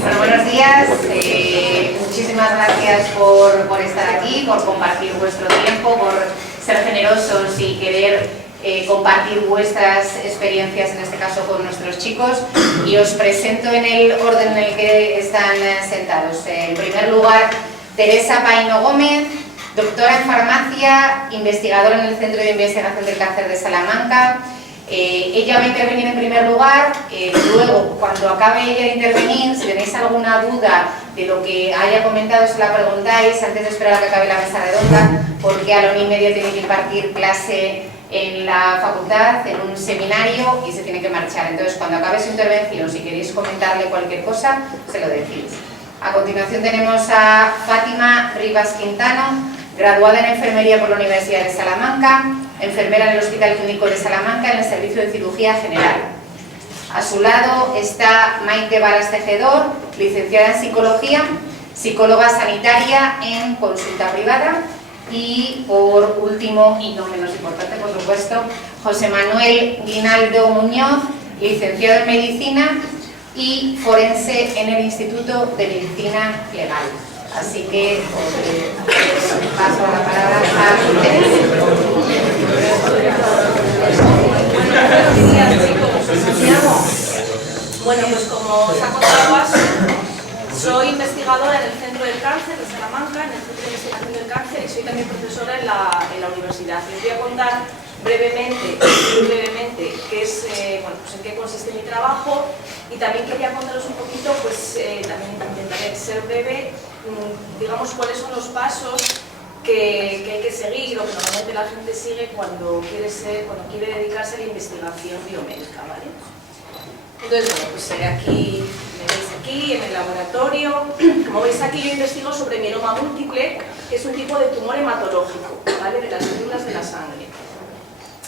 Bueno, buenos días. Muchísimas gracias por estar aquí, por compartir vuestro tiempo, por ser generosos y querer compartir vuestras experiencias, en este caso con nuestros chicos. Y os presento en el orden en el que están sentados. En primer lugar, Teresa Paino Gómez, doctora en farmacia, investigadora en el Centro de Investigación del Cáncer de Salamanca. Ella va a intervenir en primer lugar, luego cuando acabe ella de intervenir, si tenéis alguna duda de lo que haya comentado se la preguntáis antes de esperar a que acabe la mesa redonda, porque a la 1:30 tiene que impartir clase en la facultad, en un seminario, y se tiene que marchar. Entonces cuando acabe su intervención, si queréis comentarle cualquier cosa, se lo decís. A continuación tenemos a Fátima Rivas Quintano, graduada en Enfermería por la Universidad de Salamanca, enfermera en el Hospital Clínico de Salamanca en el Servicio de Cirugía General. A su lado está Maite Varas Tejedor, licenciada en Psicología, psicóloga sanitaria en consulta privada. Y por último, y no menos importante por supuesto, José Manuel Guinaldo Muñoz, licenciado en Medicina y forense en el Instituto de Medicina Legal. Así que paso a la palabra a ustedes. Bueno, pues como os ha contado Asu, soy investigadora en el Centro del Cáncer de Salamanca, en el Centro de Investigación del Cáncer, y soy también profesora en la universidad. Les voy a contar brevemente qué es, pues en qué consiste mi trabajo, y también quería contaros un poquito, pues también intentaré ser breve, digamos cuáles son los pasos que hay que seguir o que normalmente la gente sigue cuando quiere dedicarse a la investigación biomédica, ¿vale? Entonces, bueno, pues aquí, me veis aquí en el laboratorio. Como veis aquí, yo investigo sobre mieloma múltiple, que es un tipo de tumor hematológico, ¿vale? De las células de la sangre.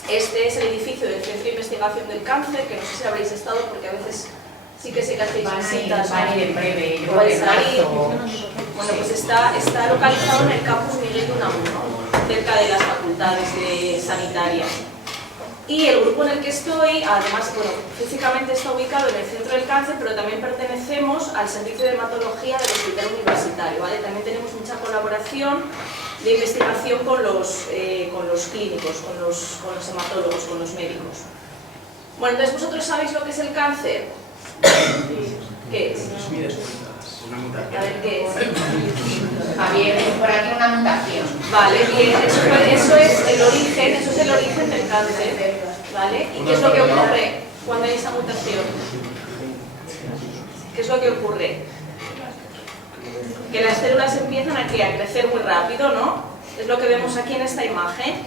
Este es el edificio del Centro de Investigación del Cáncer, que no sé si habréis estado porque a veces sí que sé que hacéis visitas. Van a ir en breve, yo puedes salir. Bueno, pues está localizado en el campus Miguel de Unamuno, cerca de las facultades sanitarias. Y el grupo en el que estoy, además, bueno, físicamente está ubicado en el Centro del Cáncer, pero también pertenecemos al Servicio de Hematología del Hospital Universitario, ¿vale? También tenemos mucha colaboración de investigación con los clínicos, con los hematólogos, con los médicos. Bueno, entonces, ¿vosotros sabéis lo que es el cáncer? ¿Qué es? A ver, ¿qué es? Javier, por aquí una mutación. Vale, bien, eso es el origen del cáncer, ¿vale? ¿Y qué es lo que ocurre cuando hay esa mutación? ¿Qué es lo que ocurre? Que las células empiezan a crecer muy rápido, ¿no? Es lo que vemos aquí en esta imagen.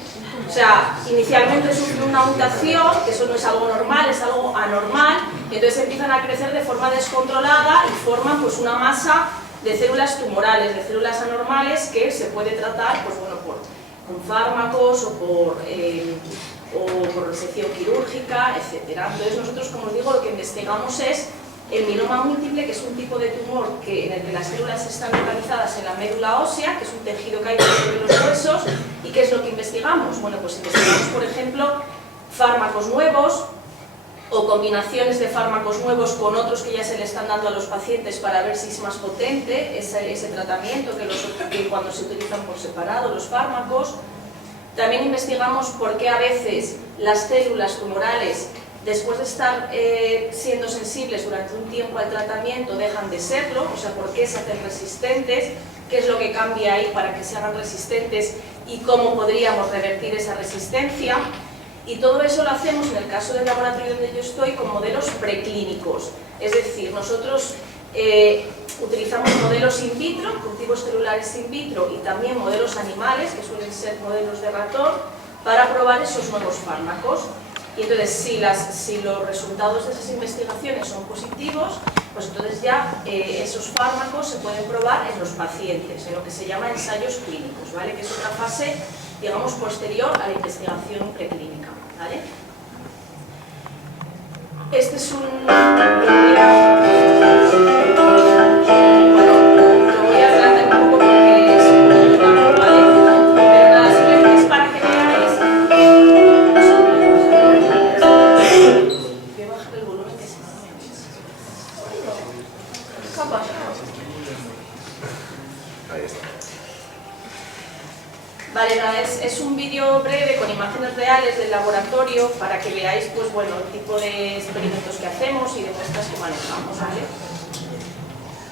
O sea, inicialmente sufren una mutación, que eso no es algo normal, es algo anormal, y entonces empiezan a crecer de forma descontrolada y forman pues una masa de células tumorales, de células anormales que se puede tratar pues, bueno, con fármacos o por resección quirúrgica, etc. Entonces nosotros, como os digo, lo que investigamos es el mieloma múltiple, que es un tipo de tumor en el que las células están localizadas en la médula ósea, que es un tejido que hay sobre los huesos. ¿Y qué es lo que investigamos? Bueno, pues investigamos, por ejemplo, fármacos nuevos o combinaciones de fármacos nuevos con otros que ya se le están dando a los pacientes para ver si es más potente ese tratamiento que cuando se utilizan por separado los fármacos. También investigamos por qué a veces las células tumorales, después de estar siendo sensibles durante un tiempo al tratamiento, dejan de serlo, o sea, por qué se hacen resistentes, qué es lo que cambia ahí para que se hagan resistentes y cómo podríamos revertir esa resistencia. Y todo eso lo hacemos, en el caso del laboratorio donde yo estoy, con modelos preclínicos. Es decir, nosotros utilizamos modelos in vitro, cultivos celulares in vitro, y también modelos animales, que suelen ser modelos de ratón, para probar esos nuevos fármacos. Y entonces, si los resultados de esas investigaciones son positivos, pues entonces ya esos fármacos se pueden probar en los pacientes, en lo que se llama ensayos clínicos, ¿vale? Que es otra fase, digamos, posterior a la investigación preclínica, ¿vale? Este es un... Vale, nada, es un vídeo breve con imágenes reales del laboratorio para que veáis pues, bueno, el tipo de experimentos que hacemos y de muestras que manejamos, ¿vale?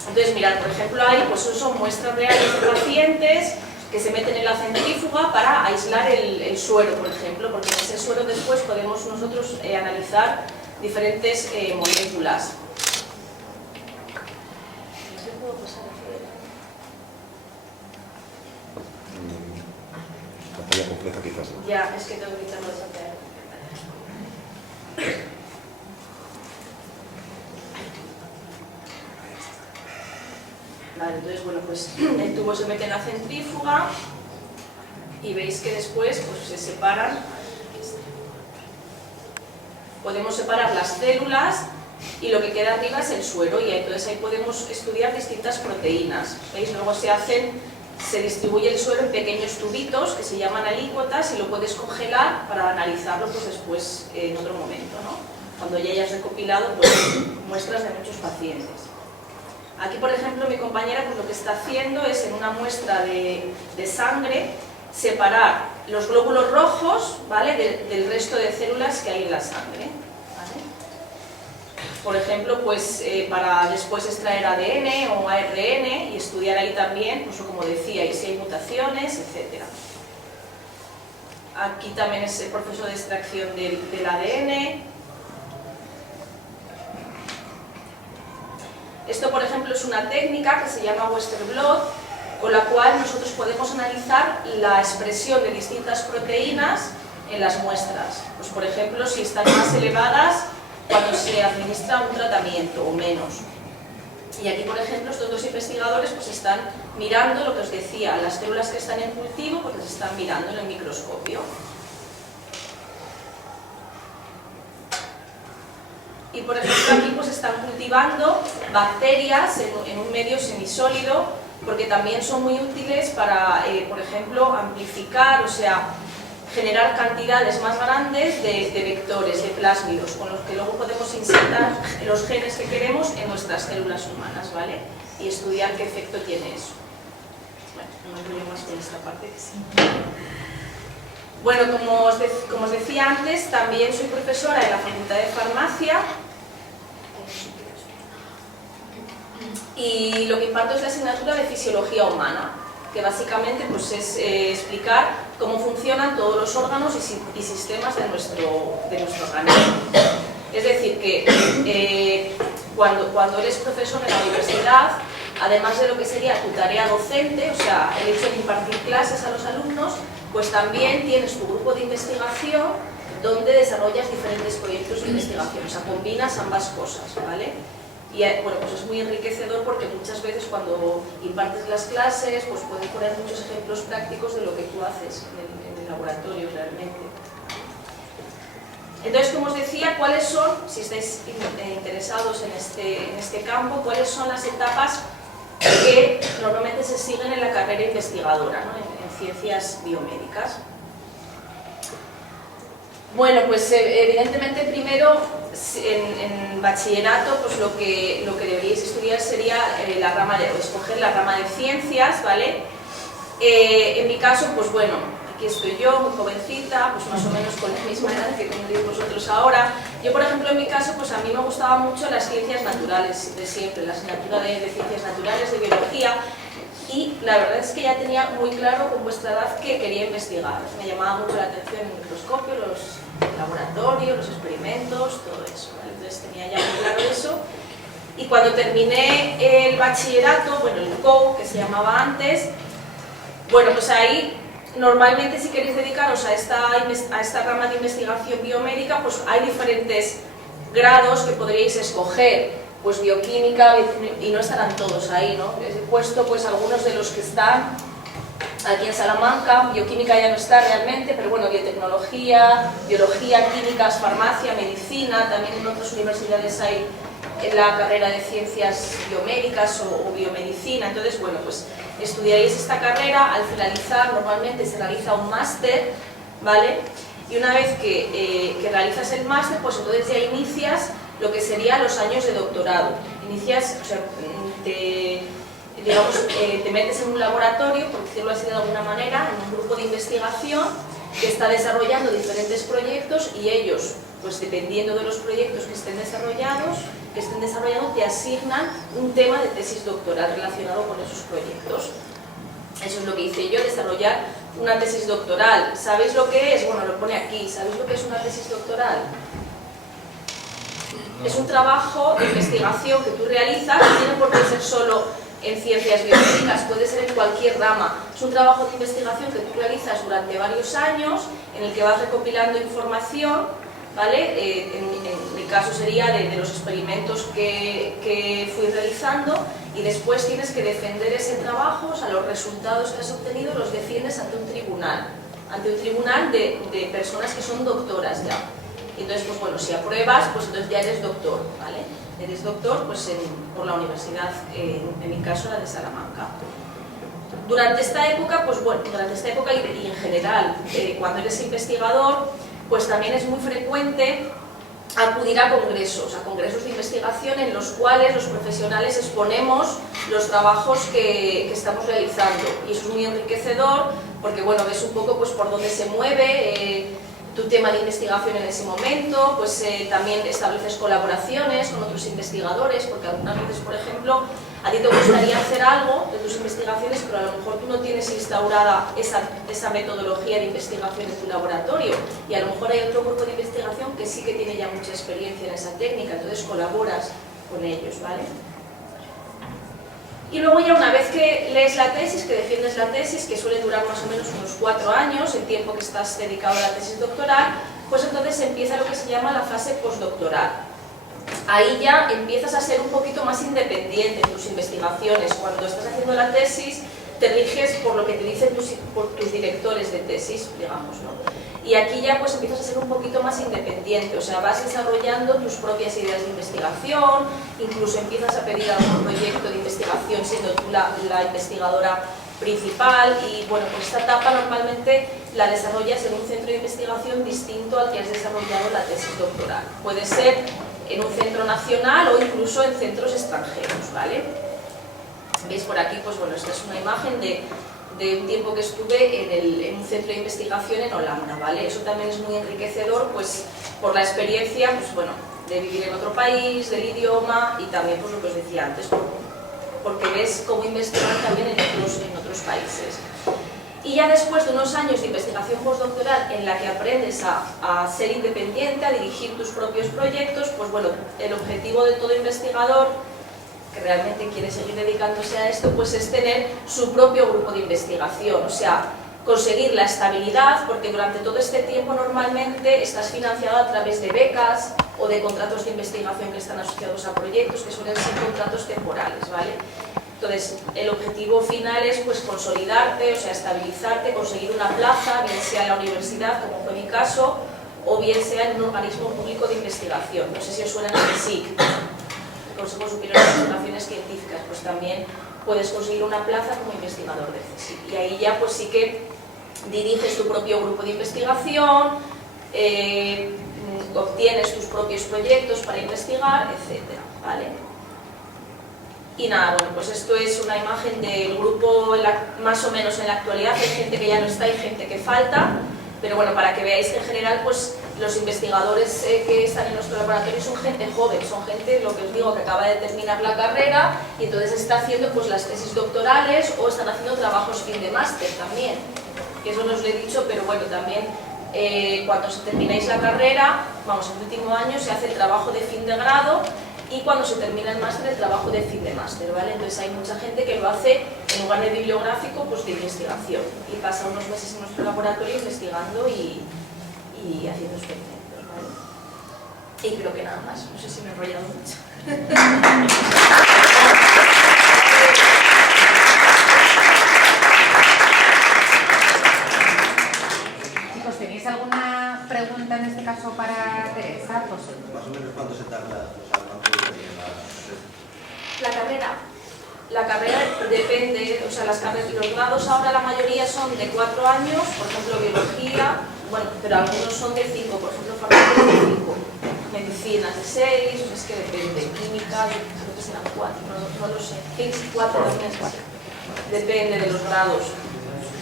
Entonces, mirad, por ejemplo, ahí pues, son muestras reales de pacientes que se meten en la centrífuga para aislar el suero, por ejemplo, porque en ese suero después podemos nosotros analizar diferentes moléculas. Pantalla completa quizás no. Ya, es que tengo que quitarlo de pantalla. Vale, entonces, bueno, pues el tubo se mete en la centrífuga y veis que después pues, se separan. Podemos separar las células y lo que queda arriba es el suero y entonces ahí podemos estudiar distintas proteínas. ¿Veis? Luego se distribuye el suero en pequeños tubitos que se llaman alícuotas y lo puedes congelar para analizarlo pues, después en otro momento, ¿no? Cuando ya hayas recopilado pues, muestras de muchos pacientes. Aquí, por ejemplo, mi compañera pues, lo que está haciendo es en una muestra de sangre separar los glóbulos rojos, ¿vale? del resto de células que hay en la sangre, ¿vale? Por ejemplo, pues, para después extraer ADN o ARN y estudiar ahí también, pues, como decía, y si hay mutaciones, etc. Aquí también es el proceso de extracción del ADN. Esto, por ejemplo, es una técnica que se llama Western blot, con la cual nosotros podemos analizar la expresión de distintas proteínas en las muestras. Pues, por ejemplo, si están más elevadas cuando se administra un tratamiento o menos. Y aquí, por ejemplo, estos dos investigadores pues, están mirando lo que os decía, las células que están en cultivo, pues las están mirando en el microscopio. Y, por ejemplo, aquí pues, están cultivando bacterias en un medio semisólido, porque también son muy útiles para, por ejemplo, amplificar, o sea, generar cantidades más grandes de vectores, de plásmidos, con los que luego podemos insertar los genes que queremos en nuestras células humanas, ¿vale? Y estudiar qué efecto tiene eso. Bueno, no me enrollo más con esta parte que sí. Bueno, como os decía antes, también soy profesora de la Facultad de Farmacia y lo que imparto es la asignatura de Fisiología Humana, que básicamente pues, es explicar cómo funcionan todos los órganos y sistemas de nuestro organismo. Es decir, que cuando eres profesor en la universidad, además de lo que sería tu tarea docente, o sea, el hecho de impartir clases a los alumnos, pues también tienes tu grupo de investigación donde desarrollas diferentes proyectos de investigación, o sea, combinas ambas cosas, ¿vale? Y bueno, pues es muy enriquecedor porque muchas veces cuando impartes las clases, pues puedes poner muchos ejemplos prácticos de lo que tú haces en el laboratorio realmente. Entonces, como os decía, ¿cuáles son, si estáis interesados en este campo, cuáles son las etapas que normalmente se siguen en la carrera investigadora, ¿no? en ciencias biomédicas? Bueno, pues evidentemente primero en bachillerato pues lo que deberíais estudiar sería escoger la rama de ciencias, ¿vale? En mi caso, pues bueno, aquí estoy yo, muy jovencita, pues más o menos con la misma edad que tenéis vosotros ahora. Yo, por ejemplo, en mi caso, pues a mí me gustaban mucho las ciencias naturales de siempre, la asignatura de ciencias naturales, de biología, y la verdad es que ya tenía muy claro con vuestra edad que quería investigar. Me llamaba mucho la atención el microscopio, los laboratorios, los experimentos, todo eso, ¿vale? Entonces tenía ya muy claro eso. Y cuando terminé el bachillerato, bueno, el COU, que se llamaba antes, bueno, pues ahí normalmente si queréis dedicaros a esta rama de investigación biomédica, pues hay diferentes grados que podríais escoger. Pues bioquímica, y no estarán todos ahí, ¿no? He puesto pues algunos de los que están aquí en Salamanca. Bioquímica ya no está realmente, pero bueno, biotecnología, biología, químicas, farmacia, medicina, también en otras universidades hay en la carrera de ciencias biomédicas o biomedicina. Entonces, bueno, pues estudiaréis esta carrera. Al finalizar normalmente se realiza un máster, ¿vale? Y una vez que realizas el máster, pues entonces ya inicias lo que serían los años de doctorado. Inicias, o sea, digamos, te metes en un laboratorio, por decirlo así de alguna manera, en un grupo de investigación que está desarrollando diferentes proyectos y ellos, pues dependiendo de los proyectos que estén desarrollando, te asignan un tema de tesis doctoral relacionado con esos proyectos. Eso es lo que hice yo, desarrollar una tesis doctoral. ¿Sabéis lo que es? Bueno, lo pone aquí. ¿Sabéis lo que es una tesis doctoral? Es un trabajo de investigación que tú realizas, no tiene por qué ser solo en ciencias biológicas, puede ser en cualquier rama. Es un trabajo de investigación que tú realizas durante varios años, en el que vas recopilando información, ¿vale? En mi caso sería de los experimentos que fui realizando, y después tienes que defender ese trabajo, o sea, los resultados que has obtenido los defiendes ante un tribunal de personas que son doctoras ya. Entonces, pues bueno, si apruebas, pues entonces ya eres doctor, ¿vale? Eres doctor pues por la universidad, en mi caso la de Salamanca. Durante esta época, pues bueno, y en general, cuando eres investigador, pues también es muy frecuente acudir a congresos de investigación en los cuales los profesionales exponemos los trabajos que estamos realizando, y eso es muy enriquecedor porque, bueno, ves un poco pues por dónde se mueve tu tema de investigación en ese momento, pues también estableces colaboraciones con otros investigadores, porque algunas veces, por ejemplo, a ti te gustaría hacer algo de tus investigaciones, pero a lo mejor tú no tienes instaurada esa metodología de investigación en tu laboratorio, y a lo mejor hay otro grupo de investigación que sí que tiene ya mucha experiencia en esa técnica, entonces colaboras con ellos, ¿vale? Y luego ya una vez que lees la tesis, que defiendes la tesis, que suele durar más o menos unos 4 años, el tiempo que estás dedicado a la tesis doctoral, pues entonces empieza lo que se llama la fase postdoctoral. Ahí ya empiezas a ser un poquito más independiente en tus investigaciones. Cuando estás haciendo la tesis, te riges por lo que te dicen tus directores de tesis, digamos, ¿no? Y aquí ya pues empiezas a ser un poquito más independiente, o sea, vas desarrollando tus propias ideas de investigación, incluso empiezas a pedir algún proyecto de investigación siendo tú la investigadora principal, y bueno, pues esta etapa normalmente la desarrollas en un centro de investigación distinto al que has desarrollado la tesis doctoral. Puede ser en un centro nacional o incluso en centros extranjeros, ¿vale? ¿Veis por aquí? Pues bueno, esta es una imagen de un tiempo que estuve en un centro de investigación en Holanda, ¿vale? Eso también es muy enriquecedor, pues por la experiencia, pues bueno, de vivir en otro país, del idioma, y también pues lo que os decía antes, porque ves cómo investigar también en otros países. Y ya después de unos años de investigación postdoctoral en la que aprendes a ser independiente, a dirigir tus propios proyectos, pues bueno, el objetivo de todo investigador que realmente quiere seguir dedicándose a esto, pues es tener su propio grupo de investigación, o sea, conseguir la estabilidad, porque durante todo este tiempo normalmente estás financiado a través de becas o de contratos de investigación que están asociados a proyectos, que suelen ser contratos temporales, ¿vale? Entonces, el objetivo final es pues consolidarte, o sea, estabilizarte, conseguir una plaza, bien sea en la universidad, como fue mi caso, o bien sea en un organismo público de investigación. No sé si os suena el CSIC, el Consejo Superior de Investigaciones Científicas, pues también puedes conseguir una plaza como investigador de CSIC. Y ahí ya pues sí que diriges tu propio grupo de investigación, obtienes tus propios proyectos para investigar, etcétera, ¿vale? Y nada, bueno, pues esto es una imagen del grupo más o menos en la actualidad. Hay gente que ya no está, hay gente que falta, pero bueno, para que veáis que en general pues los investigadores que están en nuestro laboratorio son gente joven, son gente, lo que os digo, que acaba de terminar la carrera y entonces está haciendo pues las tesis doctorales o están haciendo trabajos fin de máster también, que eso no os lo he dicho, pero bueno, también cuando termináis la carrera, vamos, en el último año se hace el trabajo de fin de grado, y cuando se termina el máster, el trabajo de fin de máster, ¿vale? Entonces hay mucha gente que lo hace en lugar de bibliográfico, pues de investigación, y pasa unos meses en nuestro laboratorio investigando y haciendo experimentos, ¿vale? Y creo que nada más, no sé si me he enrollado mucho. Chicos, ¿tenéis alguna pregunta en este caso para Teresa? Pues, más o menos cuánto se tarda, o sea, cuánto La carrera depende, o sea, los grados ahora la mayoría son de 4 años, por ejemplo biología, bueno, pero algunos son de 5, por ejemplo farmacia de 5, medicinas de 6, o sea, es que depende, química, creo que serán 4, no lo sé, 4 también, depende de los grados.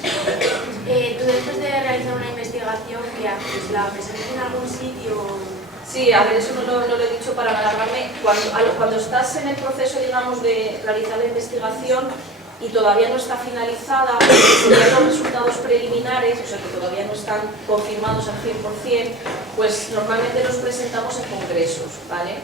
Tú después de realizar una investigación, ¿qué haces? ¿La presentas en algún sitio? Sí, a ver, eso no lo he dicho para no alargarme. Cuando estás en el proceso, digamos, de realizar la investigación y todavía no está finalizada, serían los resultados preliminares, o sea que todavía no están confirmados al 100%, pues normalmente los presentamos en congresos, ¿vale?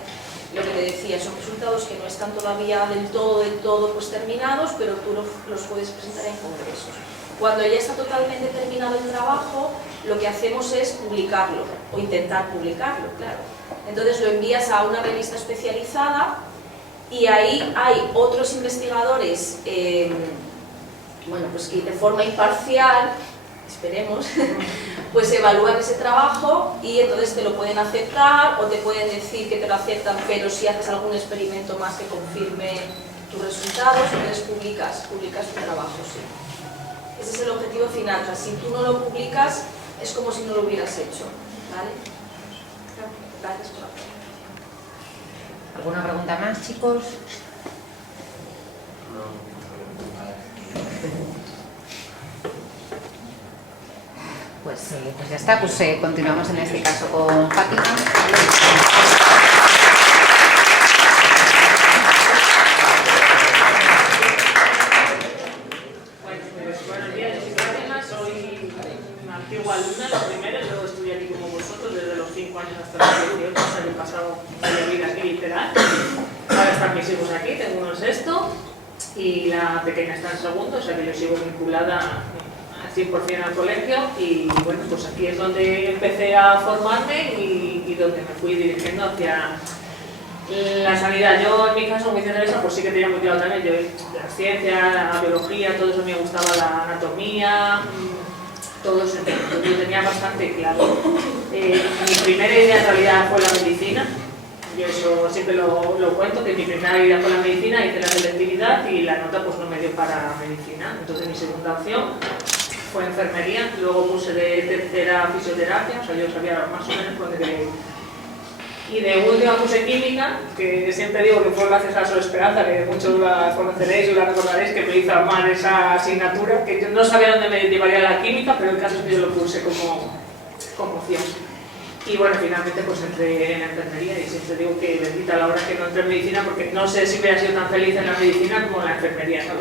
Lo que te decía, son resultados que no están todavía del todo pues terminados, pero tú los puedes presentar en congresos. Cuando ya está totalmente terminado el trabajo, lo que hacemos es publicarlo, o intentar publicarlo, claro. Entonces lo envías a una revista especializada y ahí hay otros investigadores, bueno, pues que de forma imparcial, esperemos, pues evalúan ese trabajo y entonces te lo pueden aceptar o te pueden decir que te lo aceptan, pero si haces algún experimento más que confirme tus resultados, entonces publicas tu trabajo, sí. Ese es el objetivo final, o sea, si tú no lo publicas, es como si no lo hubieras hecho, ¿vale? Gracias por la pregunta. ¿Alguna pregunta más, chicos? Pues ya está, pues continuamos en este caso con Fátima. Buenos días, yo soy Fátima, soy una antigua alumna, la primera, luego estudié aquí como vosotros desde los 5 años hasta los 18, o sea que he pasado media vida aquí literal. Ahora están mis hijos aquí, tengo uno en sexto y la pequeña está en segundo, o sea que yo sigo vinculada al 100% al colegio y bueno, pues aquí es donde empecé a formarme y donde me fui dirigiendo hacia la sanidad. Yo en mi caso, muy centralista, pues sí que tenía muy claro también, yo de la ciencia, la biología, todo eso me gustaba, la anatomía, todo eso, yo tenía bastante claro. Mi primera idea en realidad fue la medicina, yo eso siempre lo cuento, que mi primera idea fue la medicina, hice la selectividad y la nota pues no me dio para medicina, entonces mi segunda opción fue enfermería, luego puse de tercera fisioterapia, o sea yo sabía más o menos por dónde quería ir. Y de última puse química, que siempre digo que fue gracias a Sol Esperanza, que muchos la conoceréis o la recordaréis, que me hizo amar esa asignatura, que yo no sabía dónde me llevaría la química, pero el caso es que yo lo puse como opción. Y bueno, finalmente pues entré en la enfermería y siempre digo que bendita la hora que no entré en medicina, porque no sé si hubiera sido tan feliz en la medicina como en la enfermería, ¿no?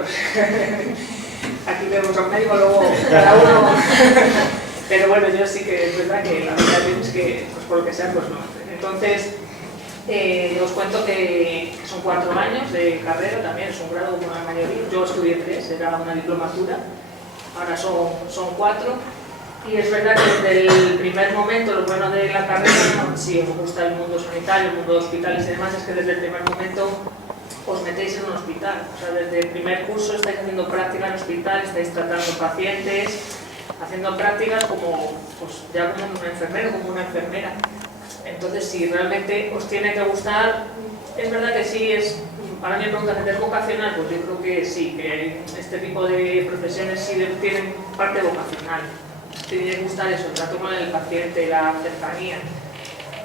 Aquí tenemos a un médico, luego cada uno... Pero bueno, yo sí que es verdad que la verdad es que, pues por lo que sea, pues no. Entonces, os cuento que son 4 años de carrera, también es un grado como la mayoría. Yo estudié 3, era una diplomatura, ahora son 4. Y es verdad que desde el primer momento, lo bueno de la carrera, si os gusta el mundo sanitario, el mundo de hospitales y demás, es que desde el primer momento os metéis en un hospital. O sea, desde el primer curso estáis haciendo práctica en hospital, estáis tratando pacientes, haciendo prácticas como, pues, ya como un enfermero, como una enfermera. Entonces, si realmente os tiene que gustar, es verdad que sí, para mí me preguntan, ¿es vocacional? Pues yo creo que sí, que este tipo de profesiones sí tienen parte vocacional. Tiene que gustar eso, el trato con el paciente, la cercanía.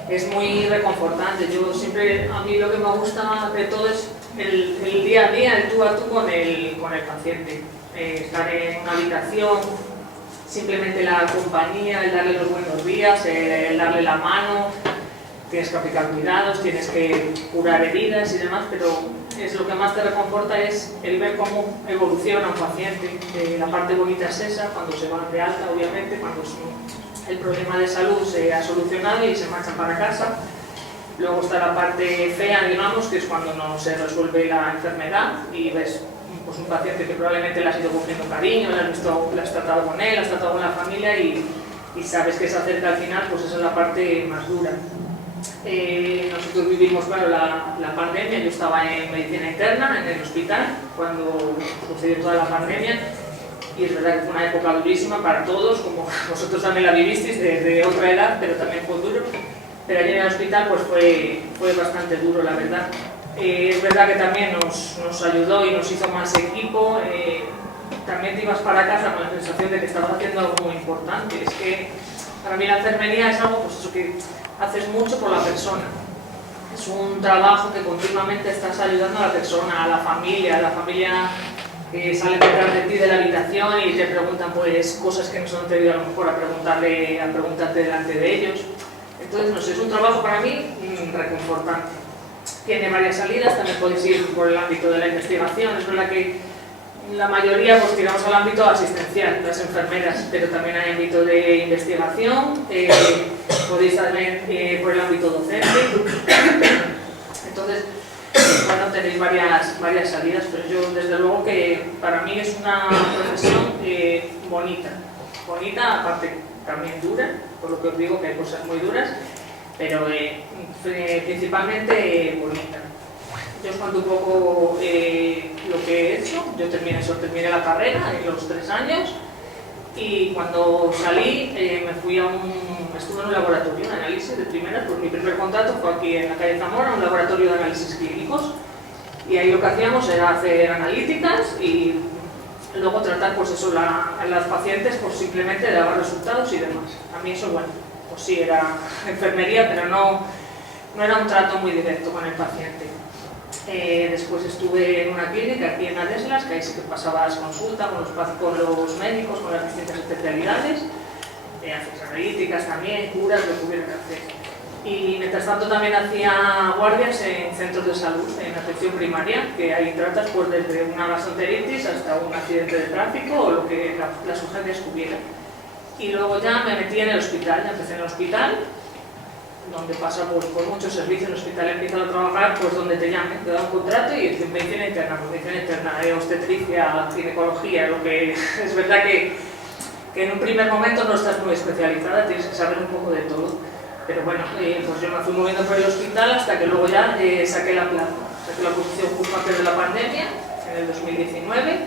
Es muy reconfortante. Yo siempre, a mí lo que me gusta de todo es el día a día, el tú a tú con el paciente. Estar en una habitación, simplemente la compañía, el darle los buenos días, el darle la mano, tienes que aplicar cuidados, tienes que curar heridas y demás, pero lo que más te reconforta es el ver cómo evoluciona un paciente. La parte bonita es esa, cuando se van de alta, obviamente, cuando el problema de salud se ha solucionado y se marchan para casa. Luego está la parte fea, digamos, que es cuando no se resuelve la enfermedad y ves pues un paciente que probablemente le has ido cogiendo cariño, le has tratado con él, has tratado con la familia y sabes que se acerca al final, pues esa es la parte más dura. Nosotros vivimos, claro, la pandemia. Yo estaba en medicina interna, en el hospital, cuando sucedió toda la pandemia, y es verdad que fue una época durísima para todos, como vosotros también la vivisteis de otra edad, pero también fue duro. Pero allí en el hospital pues fue bastante duro, la verdad. Es verdad que también nos ayudó y nos hizo más equipo. También te ibas para casa con la sensación de que estabas haciendo algo muy importante. Es que para mí la enfermería es algo, pues eso, que haces mucho por la persona. Es un trabajo que continuamente estás ayudando a la persona, a la familia que sale detrás de ti de la habitación y te preguntan pues cosas que no se han atrevido a lo mejor a preguntarte delante de ellos. Entonces, no sé, es un trabajo para mí reconfortante. Tiene varias salidas, también podéis ir por el ámbito de la investigación. Es verdad que la mayoría pues tiramos al ámbito asistencial, las enfermeras, pero también hay ámbito de investigación, podéis también por el ámbito docente. Entonces, bueno, tenéis varias salidas, pero yo desde luego que para mí es una profesión bonita, aparte también dura, por lo que os digo que hay cosas muy duras, pero principalmente bonita. Yo os cuento un poco lo que he hecho. Yo terminé la carrera en los 3 años y cuando salí estuve en un laboratorio de análisis de primeras, pues mi primer contrato fue aquí en la calle Zamora, un laboratorio de análisis clínicos, y ahí lo que hacíamos era hacer analíticas y luego tratar pues eso, a las pacientes pues simplemente daban resultados y demás. A mí eso, bueno, pues sí era enfermería, pero no era un trato muy directo con el paciente. Después estuve en una clínica aquí en Adeslas, que ahí sí que pasabas consulta con los médicos, con las distintas especialidades, haces analíticas también, curas, lo que hubiera que hacer. Y mientras tanto también hacía guardias en centros de salud, en atención primaria, que ahí tratas pues, desde una gastroenteritis hasta un accidente de tráfico o lo que las urgencias hubiera. Y luego ya me metí en el hospital, ya empecé en el hospital, donde pasa pues, por muchos servicios. En el hospital empiezan a trabajar pues, donde te llamen, te dan un contrato y dicen medicina interna, obstetricia, ginecología, lo que es verdad que en un primer momento no estás muy especializada, tienes que saber un poco de todo. Pero bueno, pues yo me fui moviendo por el hospital hasta que luego ya saqué la plaza, saqué la posición justo antes de la pandemia, en el 2019,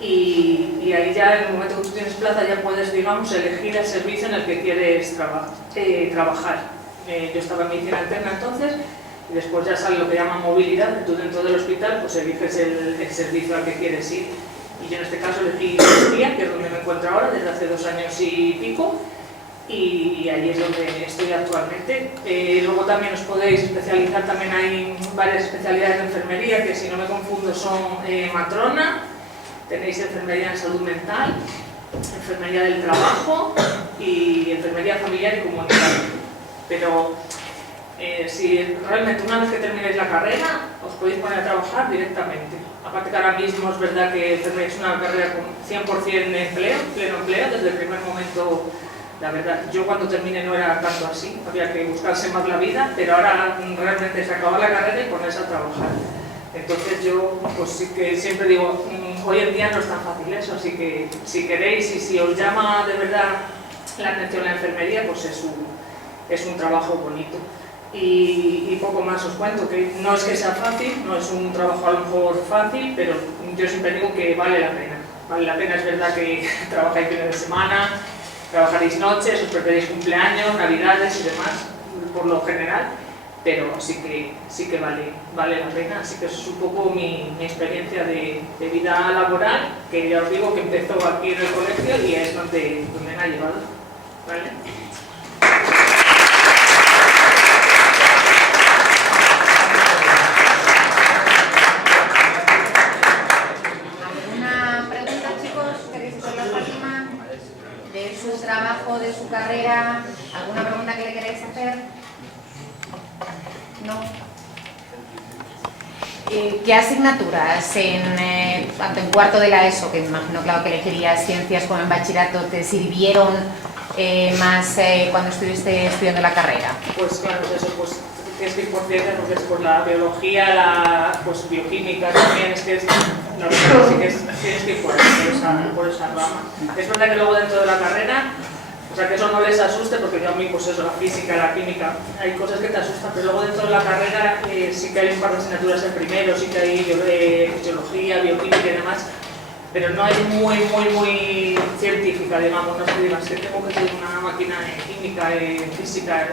y ahí ya en el momento que tú tienes plaza ya puedes, digamos, elegir el servicio en el que quieres trabajar. Yo estaba en medicina interna entonces, y después ya sale lo que llaman movilidad, que tú dentro del hospital pues eliges el servicio al que quieres ir. Y yo en este caso elegí cirugía, que es donde me encuentro ahora, desde hace 2 años y pico, y ahí es donde estoy actualmente. Luego también os podéis especializar, también hay varias especialidades de enfermería, que si no me confundo son matrona, tenéis enfermería en salud mental, enfermería del trabajo y enfermería familiar y comunitaria. Pero si realmente una vez que terminéis la carrera os podéis poner a trabajar directamente. Aparte que ahora mismo es verdad que enfermería es una carrera con 100% empleo, pleno empleo, desde el primer momento. La verdad, yo cuando terminé no era tanto así, había que buscarse más la vida, pero ahora realmente es acabar la carrera y ponerse a trabajar. Entonces yo pues sí que siempre digo, hoy en día no es tan fácil eso, así que si queréis y si os llama de verdad la atención la enfermería, pues es un trabajo bonito. Y poco más os cuento, que no es que sea fácil, no es un trabajo a lo mejor fácil, pero yo siempre digo que vale la pena. Vale la pena, es verdad que trabajáis fines de semana, trabajaréis noches, os preparéis cumpleaños, navidades y demás, por lo general, pero sí que vale la pena. Así que eso es un poco mi experiencia de vida laboral, que ya os digo que empezó aquí en el colegio y es donde me ha llevado. ¿Vale? De su trabajo, de su carrera, ¿alguna pregunta que le queréis hacer? No. ¿Qué asignaturas tanto en cuarto de la ESO, que me imagino claro que elegirías ciencias, como en bachillerato, te sirvieron más cuando estuviste estudiando la carrera? Pues claro, eso, pues tienes que ir por ciencias, porque es por la biología, pues bioquímica también, es que la verdad sí que tienes que ir por esa rama. Es verdad que luego dentro de la carrera, o sea que eso no les asuste, porque yo a mí pues eso, la física, la química, hay cosas que te asustan, pero luego dentro de la carrera sí que hay un par de asignaturas en primero, sí que hay fisiología, bioquímica y demás, pero no es muy científica, digamos, no se digas que tengo que tener una máquina en química, en física,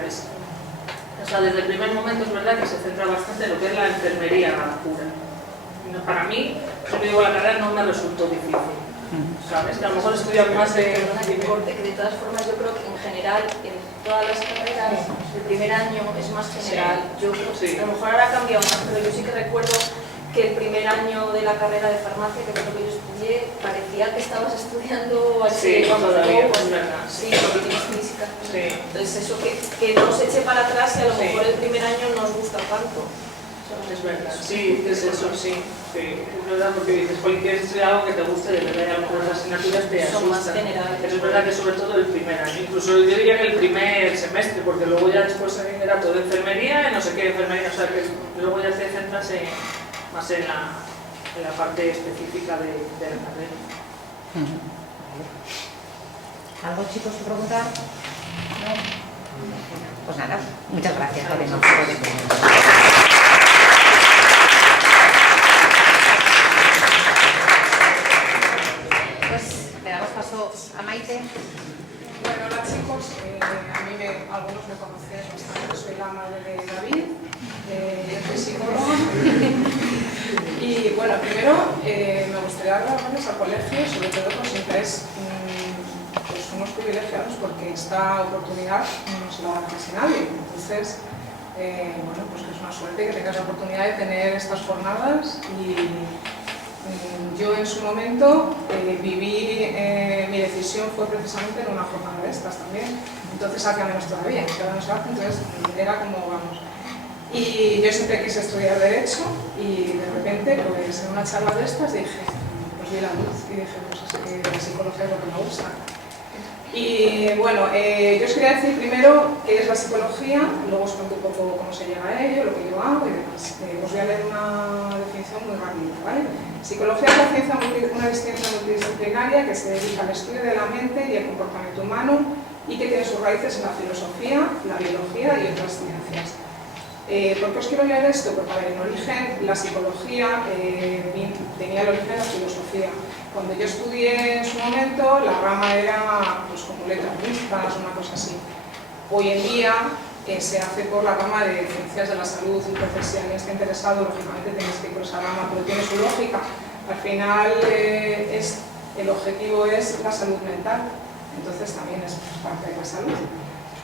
o sea, desde el primer momento es verdad que se centra bastante en lo que es la enfermería pura. Para mí, yo me digo, la carrera no me resultó difícil. ¿sabes? Que a lo mejor estudian más de... Perdona que corte, que de todas formas yo creo que en general en todas las carreras el primer año es más general. Yo Sí. a lo mejor ahora ha cambiado más, pero yo sí que recuerdo que el primer año de la carrera de farmacia, que fue lo que yo estudié, parecía que estabas estudiando Sí, todavía, es verdad. Sí, porque tienes física. Sí. Entonces eso que nos eche para atrás y a lo Sí. mejor el primer año nos gusta tanto. Es verdad, sí, es eso, sí. Es verdad, porque dices, quieres estudiar algo que te guste de verdad y a lo mejor las asignaturas te Son más asustan. generales. Pero es verdad que sobre todo el primer año, incluso yo diría que el primer semestre, porque luego ya después era todo enfermería y no sé qué enfermería, o sea que luego ya te centras más en la parte específica de la carrera. ¿Algo, chicos, que preguntar? ¿No? Pues nada, muchas gracias por venir. Pues le damos paso a Maite. Bueno, hola chicos, algunos me conocéis bastante, soy la madre de David, yo soy psicóloga y bueno, primero me gustaría dar las gracias al colegio, sobre todo por si estáis pues unos privilegiados porque esta oportunidad no se la da casi nadie, entonces bueno, pues que es una suerte que tengas la oportunidad de tener estas jornadas y yo en su momento viví, mi decisión fue precisamente en una jornada de estas también, entonces hacía menos todavía, que ahora no se hace, entonces era como vamos. Y yo siempre quise estudiar Derecho y de repente pues en una charla de estas dije, pues vi la luz y dije, pues es que la psicología es lo que me gusta. Y bueno, yo os quería decir primero qué es la psicología, luego os cuento un poco cómo se llega a ello, lo que yo hago y demás. Os voy a leer una definición muy rápida, ¿vale? Psicología es la ciencia, una disciplina multidisciplinaria que se dedica al estudio de la mente y el comportamiento humano y que tiene sus raíces en la filosofía, la biología y otras ciencias. ¿Por qué os quiero leer esto? Porque en origen la psicología tenía el origen en la filosofía. Cuando yo estudié en su momento, la rama era pues, como letras mixtas, una cosa así. Hoy en día se hace por la rama de ciencias de la salud, entonces si alguien está interesado, lógicamente tenéis que ir por esa rama, pero tiene su lógica. Al final el objetivo es la salud mental, entonces también es parte de la salud.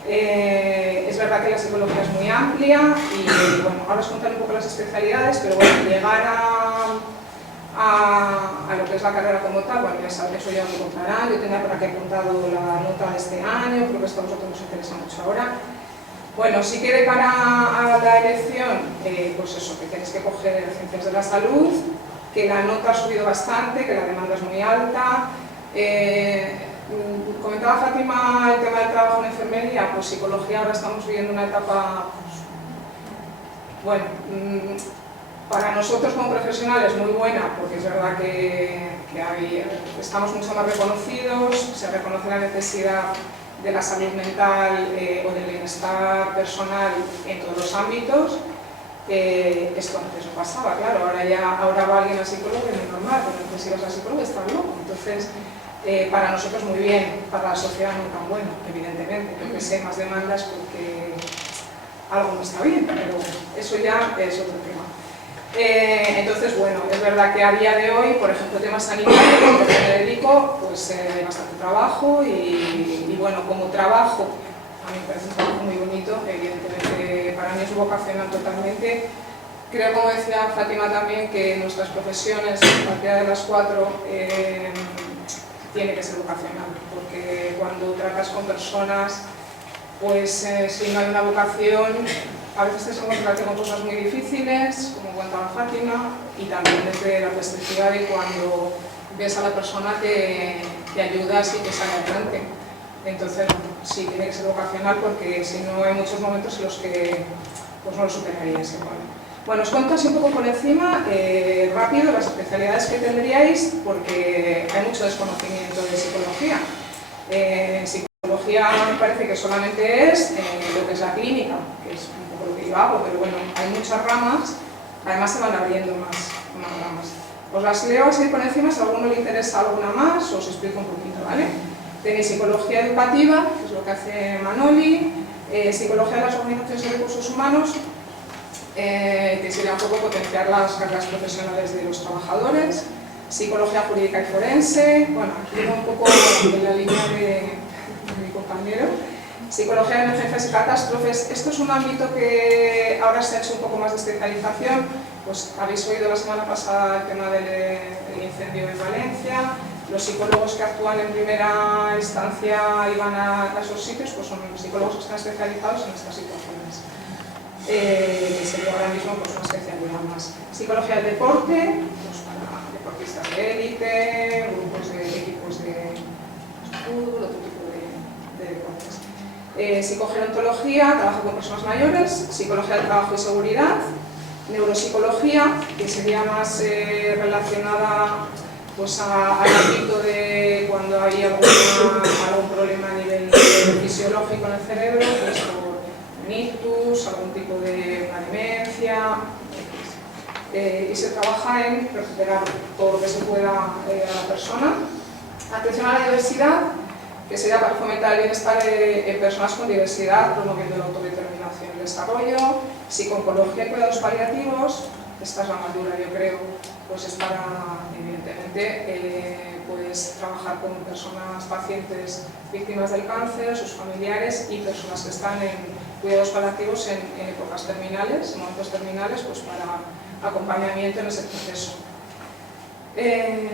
Es verdad que la psicología es muy amplia y bueno, ahora os contaré un poco las especialidades, pero bueno, llegar a lo que es la carrera como tal, bueno, eso ya os lo contarán. Yo tenía por aquí apuntado la nota de este año, creo que esto a vosotros nos interesa mucho ahora. Bueno, sí que de cara a la elección, pues eso, que tenéis que coger ciencias de la salud, que la nota ha subido bastante, que la demanda es muy alta. Comentaba Fátima el tema del trabajo en enfermería, pues psicología ahora estamos viviendo una etapa, pues, bueno, para nosotros como profesionales muy buena, porque es verdad que estamos mucho más reconocidos, se reconoce la necesidad de la salud mental o del bienestar personal en todos los ámbitos. Esto antes no pasaba, claro, ahora va alguien al psicólogo y no es normal, pero antes si vas al psicólogo estás loco. Entonces, para nosotros muy bien, para la sociedad no tan bueno, evidentemente, porque sé más demandas porque algo no está bien, pero eso ya es otro tema. Entonces, bueno, es verdad que a día de hoy, por ejemplo, temas sanitarios, a lo que me dedico, pues hay bastante trabajo y bueno, como trabajo, a mí me parece un trabajo muy bonito, evidentemente para mí es vocacional totalmente. Creo, como decía Fátima también, que nuestras profesiones, cualquiera de las cuatro, tiene que ser vocacional, porque cuando tratas con personas, pues si no hay una vocación, a veces te encuentras con cosas muy difíciles, como contaba Fátima, y también desde la perspectiva de cuando ves a la persona que ayudas y que sale adelante. Entonces, sí, tiene que ser vocacional, porque si no hay muchos momentos en los que pues no lo superaríais igual. Bueno, os cuento así un poco por encima, rápido, las especialidades que tendríais, porque hay mucho desconocimiento de psicología. En psicología me parece que solamente es lo que es la clínica, que es un poco lo que yo hago, pero bueno, hay muchas ramas, además se van abriendo más ramas. Os las leo así por encima, si a alguno le interesa alguna más, os explico un poquito, ¿vale? Tenéis psicología educativa, que es lo que hace Manoli, psicología de las organizaciones de recursos humanos, que sería un poco potenciar las carreras profesionales de los trabajadores. psicología jurídica y forense, bueno, aquí un poco en la línea de mi compañero, psicología de emergencias y catástrofes. Esto es un ámbito que ahora se ha hecho un poco más de especialización, pues habéis oído la semana pasada el tema del incendio en Valencia. Los psicólogos que actúan en primera instancia y van a esos sitios, pues son psicólogos que están especializados en estas situaciones. Sería ahora mismo pues, una especialidad más. Psicología del deporte, pues para deportistas de élite, grupos de equipos de fútbol, otro tipo de deportes. Psicogerontología, trabajo con personas mayores, psicología del trabajo y seguridad, neuropsicología, que sería más relacionada pues al ámbito de cuando hay algún problema a nivel fisiológico en el cerebro, pues por un ictus, algún tipo de una demencia, y se trabaja en recuperar todo lo que se pueda a la persona. Atención a la diversidad, que sería para fomentar el bienestar en personas con diversidad, promoviendo la autodeterminación y el desarrollo. Psiconcología y cuidados paliativos, esta es la más dura, yo creo, pues es para, evidentemente, pues trabajar con personas, pacientes víctimas del cáncer, sus familiares y personas que están en cuidados paliativos en épocas terminales, en momentos terminales, pues para acompañamiento en ese proceso.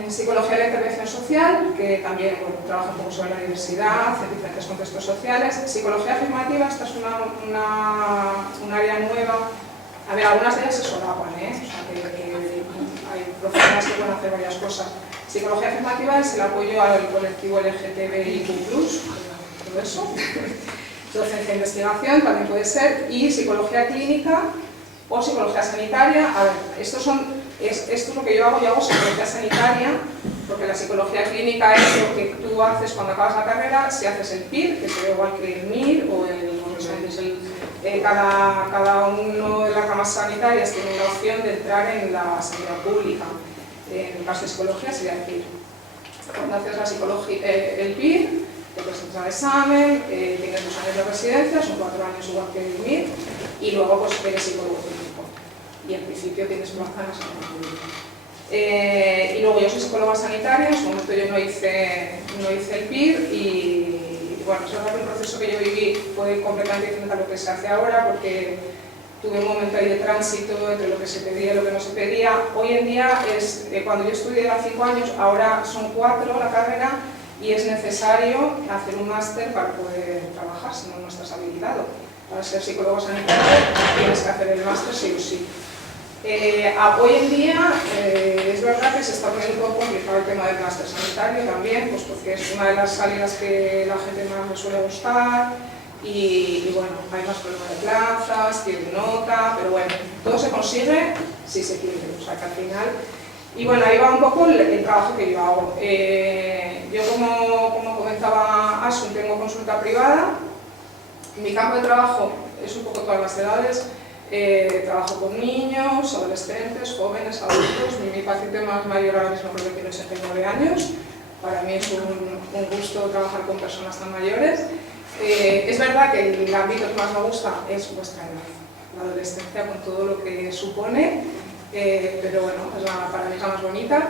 Psicología de la intervención social, que también trabaja un poco sobre la diversidad en diferentes contextos sociales. Psicología afirmativa, esta es un área nueva. A ver, algunas de ellas se solapan, o sea, que hay profesionales que pueden hacer varias cosas. Psicología afirmativa es el apoyo al colectivo LGTBIQ+, todo eso. Docencia e investigación también puede ser, y psicología clínica o psicología sanitaria. A ver, esto es lo que yo hago psicología sanitaria, porque la psicología clínica es lo que tú haces cuando acabas la carrera, si haces el PIR, que sería igual que el MIR, o cada uno de las ramas sanitarias tiene la opción de entrar en la sanidad pública. En el caso de psicología sería el PIR. Cuando haces el PIR, te presentas al examen, tienes 2 años de residencia, son 4 años igual que el MIR, y luego pues eres psicólogo clínico. Y en principio tienes plaza en la sanidad pública. Y luego yo soy psicóloga sanitaria, en su momento yo no hice el PIR y bueno, es verdad que el proceso que yo viví fue completamente diferente a lo que se hace ahora, porque tuve un momento ahí de tránsito entre lo que se pedía y lo que no se pedía. Hoy en día, cuando yo estudié eran 5 años, ahora son 4 la carrera y es necesario hacer un máster para poder trabajar, si no estás habilitado. Para ser psicólogo sanitario tienes que hacer el máster sí o sí. Hoy en día es verdad que se está poniendo un poco complicado el tema del máster sanitario también, pues porque es una de las salidas que la gente más le suele gustar y bueno, hay más problemas de plazas, tiene nota, pero bueno, todo se consigue si se quiere, o sea que al final... Y bueno, ahí va un poco el trabajo que yo hago. Yo como comentaba Asun, tengo consulta privada, mi campo de trabajo es un poco todas las edades. Trabajo con niños, adolescentes, jóvenes, adultos. Mi paciente más mayor ahora mismo creo que tiene 69 años. Para mí es un gusto trabajar con personas tan mayores. Es verdad que el ámbito que más me gusta es vuestra edad, la adolescencia con todo lo que supone, pero bueno, para mí es la más bonita.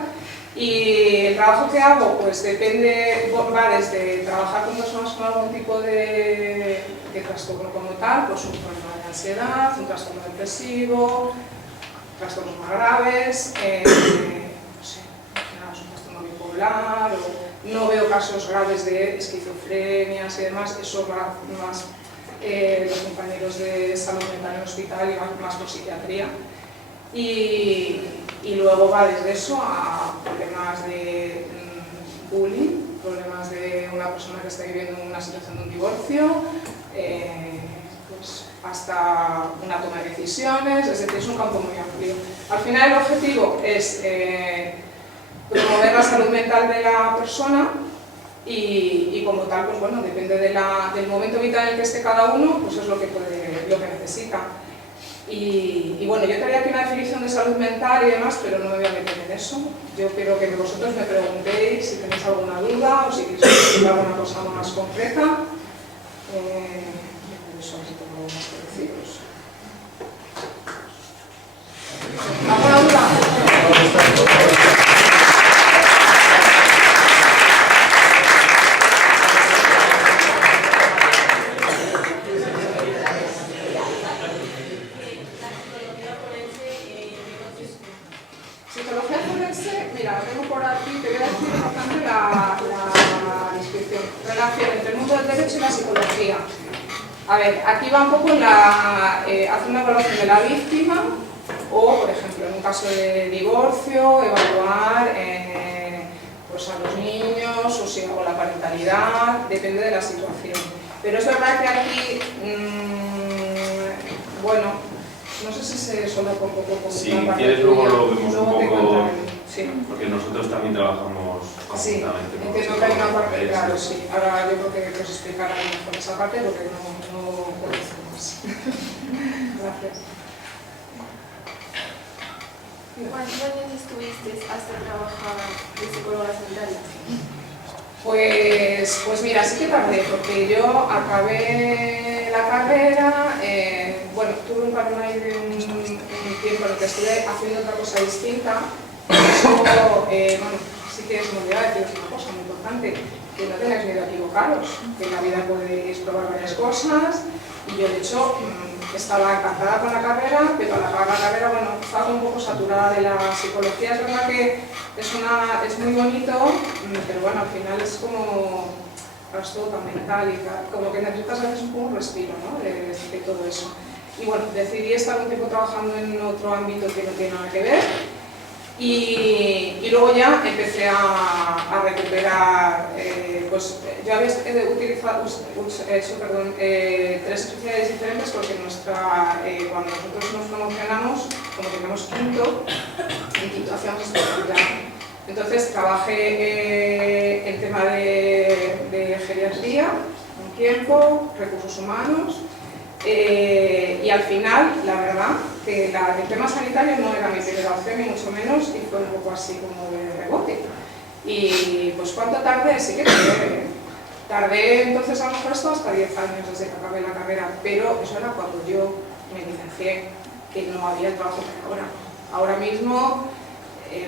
Y el trabajo que hago pues depende, va desde trabajar con personas con algún tipo de trastorno como tal, pues un problema de ansiedad, un trastorno depresivo, trastornos más graves, no sé, un trastorno bipolar, o no veo casos graves de esquizofrenias y demás, eso va más los compañeros de salud mental en el hospital y más por psiquiatría. Y luego va desde eso a problemas de bullying, problemas de una persona que está viviendo una situación de un divorcio, pues hasta una toma de decisiones, es decir, es un campo muy amplio. Al final el objetivo es promover la salud mental de la persona y como tal, pues bueno, depende del momento vital en el que esté cada uno, pues es lo que necesita. Y bueno, yo traía aquí una definición de salud mental y demás, pero no me voy a meter en eso. Yo quiero que vosotros me preguntéis si tenéis alguna duda o si queréis decir alguna cosa más concreta. Eso así tengo algo más que deciros. ¿Alguna duda? Psicología forense, mira, lo tengo por aquí, te voy a decir bastante la descripción. Relación entre el mundo del derecho y la psicología. A ver, aquí va un poco hacer una evaluación de la víctima o, por ejemplo, en un caso de divorcio, evaluar pues a los niños o la parentalidad, depende de la situación. Pero es verdad que aquí, bueno, no sé si se solapa un poco con si una parte quieres luego tuya, lo vemos luego un te poco, contaré. Sí. porque nosotros también trabajamos Sí, conjuntamente con entiendo los que hay una parte, psicólogos. claro, sí. Ahora yo creo que os explicaré mejor esa parte porque no conozco más. Gracias. ¿Cuántos años estuviste hasta trabajar de psicóloga sanitaria? Pues mira, sí que tardé, porque yo acabé la carrera, bueno, tuve un parón ahí de un tiempo en el que estuve haciendo otra cosa distinta. Eso, bueno, sí que es muy decir una cosa muy importante, que no tengáis miedo a equivocaros, que en la vida podéis probar varias cosas, y yo de hecho estaba encantada con la carrera, pero al acabar la carrera, bueno, estaba un poco saturada de la psicología. Es verdad que es muy bonito, pero bueno, al final es como todo tan mental y tal, como que necesitas a veces un poco un respiro, ¿no? de todo eso. Y bueno, decidí estar un tiempo trabajando en otro ámbito que no tiene nada que ver, y luego ya empecé a recuperar, pues yo había hecho 3 especialidades diferentes porque cuando nosotros nos promocionamos, como tenemos en quinto hacíamos especialidad. Entonces trabajé el tema de geriatría un tiempo, recursos humanos, y al final, la verdad, que el tema sanitario no era mi primera opción, ni mucho menos, y fue un poco así como de rebote. Y pues ¿cuánto tardé? Sí que tardé entonces a lo mejor hasta 10 años desde que acabé la carrera, pero eso era cuando yo me licencié, que no había el trabajo que hay ahora. Ahora mismo,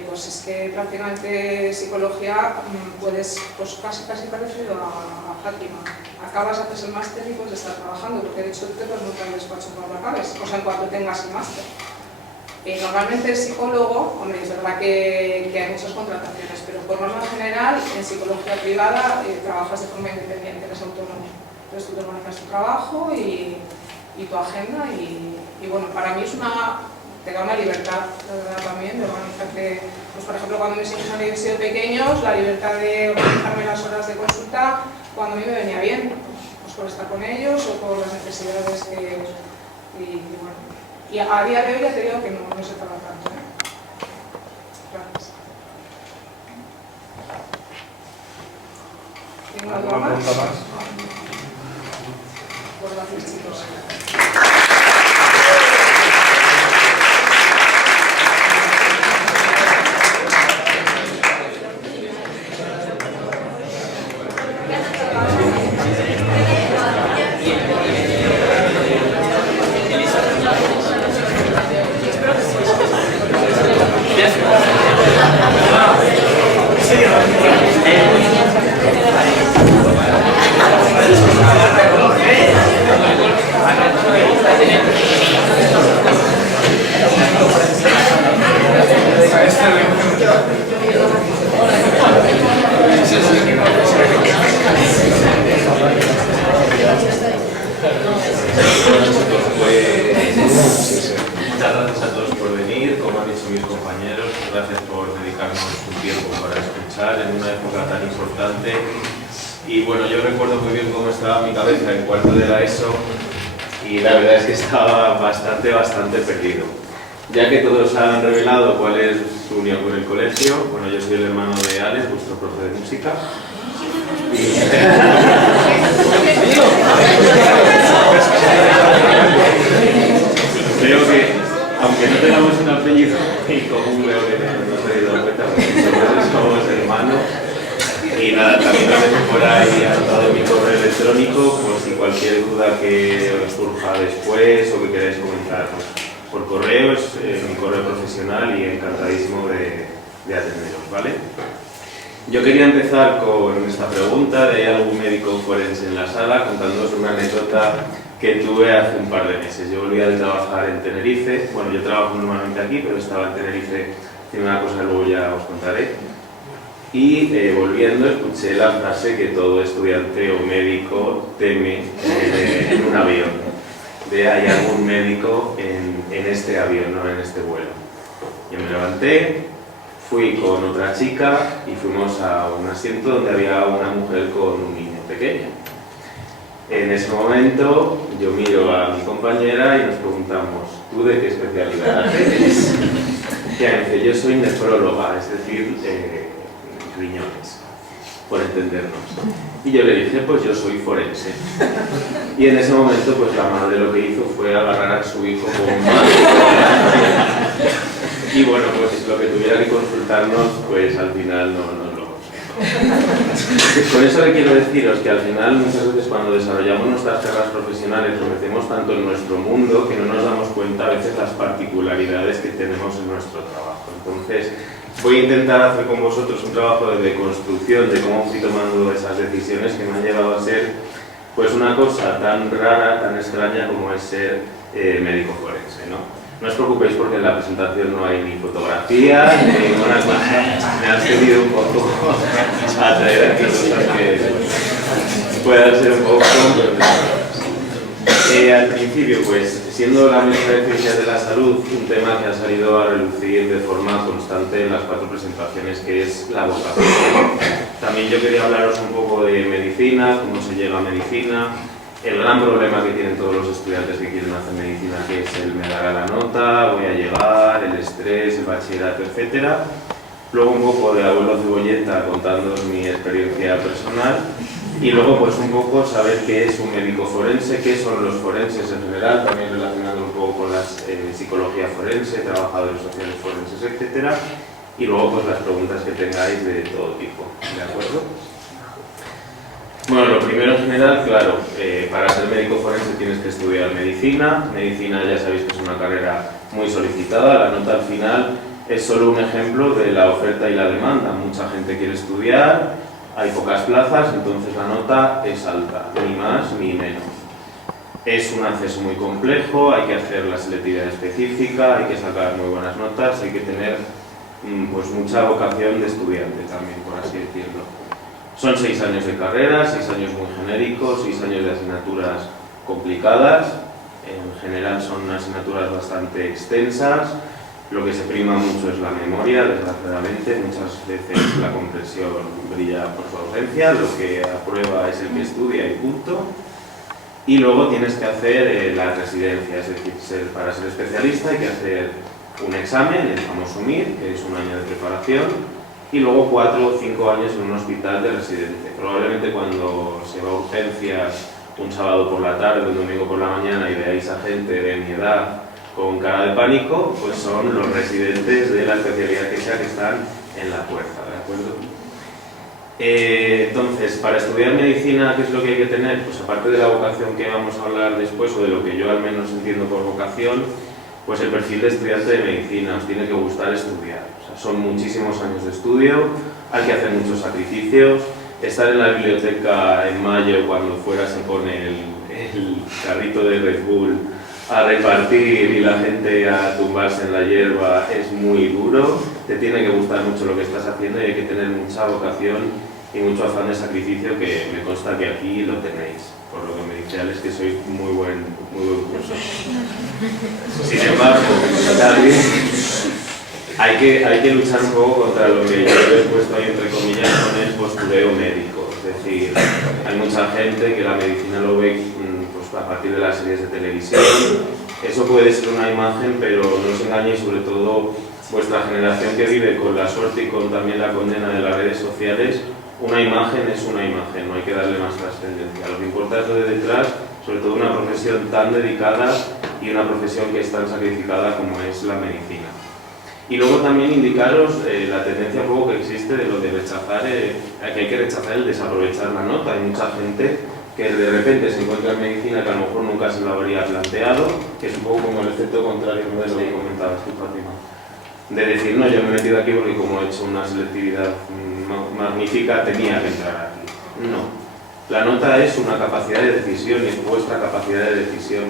pues es que prácticamente psicología puedes, pues casi parecido a Fátima. Acabas, haces el máster y puedes estar trabajando, porque de hecho tú te puedes montar el despacho cuando acabes, o sea, en cuanto tengas el máster. Normalmente el psicólogo, hombre, es verdad que hay muchas contrataciones, pero por norma general, en psicología privada trabajas de forma independiente, eres autónomo. Entonces tú te organizas tu trabajo y tu agenda y bueno, para mí te da una libertad, la verdad, también, de organizarte. Pues por ejemplo, cuando mis hijos han sido pequeños, la libertad de organizarme las horas de consulta, cuando a mí me venía bien, pues por estar con ellos o por las necesidades que... bueno. Y a día de hoy ya te digo que no se tarda tanto. Gracias. ¿Tengo algo más? ¿Alguna pregunta más? Pues gracias, chicos. Muchas gracias a todos por venir, como han dicho mis compañeros, gracias por dedicarnos un tiempo para escuchar en una época tan importante. Y bueno, yo recuerdo muy bien cómo estaba mi cabeza en cuarto de la ESO y la verdad es que estaba bastante perdido. Ya que todos han revelado cuál es su unión con el colegio, bueno, yo soy el hermano de Alex, vuestro profe de música. Creo que, aunque no tengamos un apellido en común, creo que no se ha dado cuenta, porque somos hermanos. Y nada, también lo dejo por ahí anotado en mi correo electrónico, por si cualquier duda que os surja después o que queráis comentar por correo, es mi correo profesional y encantadísimo de atenderos, ¿vale? Yo quería empezar con esta pregunta de ¿hay algún médico forense en la sala? Contándoos una anécdota que tuve hace un par de meses. Yo volví a trabajar en Tenerife, bueno, yo trabajo normalmente aquí, pero estaba en Tenerife tiene una cosa que luego ya os contaré. Y volviendo, escuché la frase que todo estudiante o médico teme en un avión. De hay algún médico en este avión, no en este vuelo. Yo me levanté, fui con otra chica y fuimos a un asiento donde había una mujer con un niño pequeño. En ese momento yo miro a mi compañera y nos preguntamos, ¿tú de qué especialidad eres? Y ella dice, yo soy nefróloga, es decir, riñones, por entendernos. Y yo le dije, pues yo soy forense. Y en ese momento, pues la madre lo que hizo fue agarrar a su hijo con madre. Y bueno, pues lo que tuviera que consultarnos, pues al final no lo Con eso le quiero deciros que al final muchas veces cuando desarrollamos nuestras carreras profesionales nos metemos tanto en nuestro mundo que no nos damos cuenta a veces las particularidades que tenemos en nuestro trabajo. Entonces voy a intentar hacer con vosotros un trabajo de deconstrucción de cómo fui tomando esas decisiones que me han llevado a ser pues una cosa tan rara, tan extraña como es ser médico forense, ¿no? No os preocupéis porque en la presentación no hay ni fotografía ni ninguna cosa. Me has querido un poco a traer aquí cosas que puedan ser un poco al principio, pues siendo la Mesa de Ciencias de la Salud un tema que ha salido a relucir de forma constante en las 4 presentaciones, que es la vocación. También yo quería hablaros un poco de medicina, cómo se llega a medicina, el gran problema que tienen todos los estudiantes que quieren hacer medicina, que es el me dará la nota, voy a llegar, el estrés, el bachillerato, etc. Luego un poco de abuelo cebolleta contándoos mi experiencia personal y luego pues un poco saber qué es un médico forense, qué son los forenses en general, también relacionando un poco con la psicología forense, trabajadores sociales forenses, etc. Y luego pues las preguntas que tengáis de todo tipo, ¿de acuerdo? Bueno, lo primero en general, claro, para ser médico forense tienes que estudiar medicina. Medicina ya sabéis que es una carrera muy solicitada, la nota al final es solo un ejemplo de la oferta y la demanda. Mucha gente quiere estudiar, hay pocas plazas, entonces la nota es alta, ni más ni menos. Es un acceso muy complejo, hay que hacer la selectividad específica, hay que sacar muy buenas notas, hay que tener pues mucha vocación de estudiante también, por así decirlo. Son 6 años de carrera, 6 años muy genéricos, 6 años de asignaturas complicadas. En general son asignaturas bastante extensas. Lo que se prima mucho es la memoria, desgraciadamente. Muchas veces la comprensión brilla por su ausencia. Lo que aprueba es el que estudia y punto. Y luego tienes que hacer la residencia, es decir, para ser especialista hay que hacer un examen, el famoso MIR, que es un año de preparación. Y luego 4 o 5 años en un hospital de residente. Probablemente cuando se va a urgencias un sábado por la tarde, un domingo por la mañana y veáis a gente de mi edad con cara de pánico, pues son los residentes de la especialidad que sea que están en la puerta, ¿de acuerdo? Entonces, para estudiar medicina, ¿qué es lo que hay que tener? Pues aparte de la vocación que vamos a hablar después, o de lo que yo al menos entiendo por vocación, pues el perfil de estudiante de medicina, os tiene que gustar estudiar. Son muchísimos años de estudio, hay que hacer muchos sacrificios. Estar en la biblioteca en mayo cuando fuera se pone el carrito de Red Bull a repartir y la gente a tumbarse en la hierba es muy duro. Te tiene que gustar mucho lo que estás haciendo y hay que tener mucha vocación y mucho afán de sacrificio, que me consta que aquí lo tenéis. Por lo que me dice Alex, que sois muy buen curso. Sin embargo, también hay que luchar un poco contra lo que yo he puesto ahí entre comillas con el postureo médico. Es decir, hay mucha gente que la medicina lo ve pues, a partir de las series de televisión. Eso puede ser una imagen, pero no os engañéis, sobre todo vuestra generación que vive con la suerte y con también la condena de las redes sociales. Una imagen es una imagen, no hay que darle más trascendencia. Lo que importa es lo de detrás, sobre todo una profesión tan dedicada y una profesión que es tan sacrificada como es la medicina. Y luego también indicaros la tendencia un poco que existe de lo de rechazar, que hay que rechazar el desaprovechar la nota. Hay mucha gente que de repente se encuentra en medicina que a lo mejor nunca se lo habría planteado, que es un poco como el efecto contrario de lo que comentabas tú, Fátima. De decir, no, yo me he metido aquí porque como he hecho una selectividad magnífica tenía que entrar aquí. No. La nota es una capacidad de decisión y es vuestra capacidad de decisión.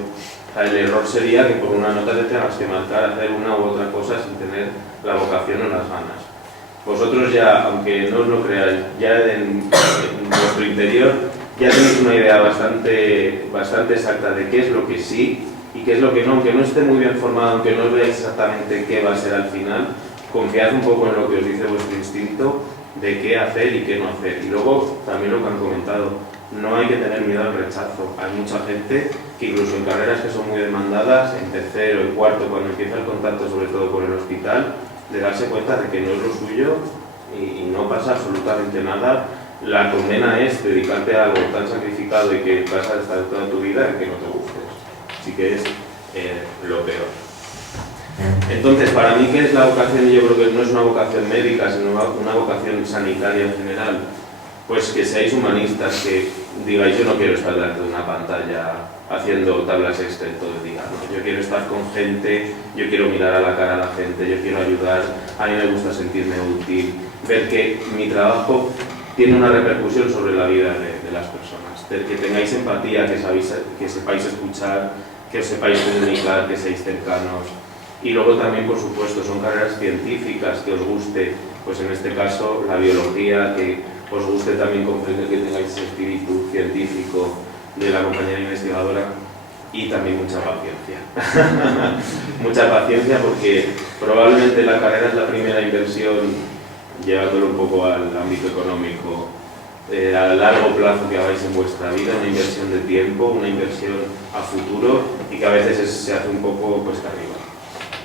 O sea, el error sería que por una nota te tengas que marcar a hacer una u otra cosa sin tener la vocación o las ganas. Vosotros ya, aunque no os lo creáis, ya en vuestro interior ya tenéis una idea bastante exacta de qué es lo que sí y qué es lo que no, aunque no esté muy bien formado, aunque no veáis exactamente qué va a ser al final, confiad un poco en lo que os dice vuestro instinto de qué hacer y qué no hacer. Y luego, también lo que han comentado, no hay que tener miedo al rechazo. Hay mucha gente que incluso en carreras que son muy demandadas, en tercero, en cuarto, cuando empieza el contacto sobre todo con el hospital, de darse cuenta de que no es lo suyo y no pasa absolutamente nada. La condena es dedicarte a algo tan sacrificado y que vas a estar toda tu vida en que no te gustes. Así que es lo peor. Entonces, para mí, ¿qué es la vocación? Yo creo que no es una vocación médica, sino una vocación sanitaria en general. Pues que seáis humanistas, que digáis, yo no quiero estar delante de una pantalla haciendo tablas Excel todo el día, ¿no? Yo quiero estar con gente, yo quiero mirar a la cara a la gente, yo quiero ayudar, a mí me gusta sentirme útil, ver que mi trabajo tiene una repercusión sobre la vida de las personas, que tengáis empatía, que sepáis escuchar, que os sepáis comunicar, que seáis cercanos. Y luego también, por supuesto, son carreras científicas que os guste, pues en este caso la biología, que os guste también comprender, que tengáis ese espíritu científico de la compañera investigadora y también mucha paciencia. Mucha paciencia porque probablemente la carrera es la primera inversión, llevándolo un poco al ámbito económico, a largo plazo que hagáis en vuestra vida, una inversión de tiempo, una inversión a futuro y que a veces se hace un poco cuesta arriba.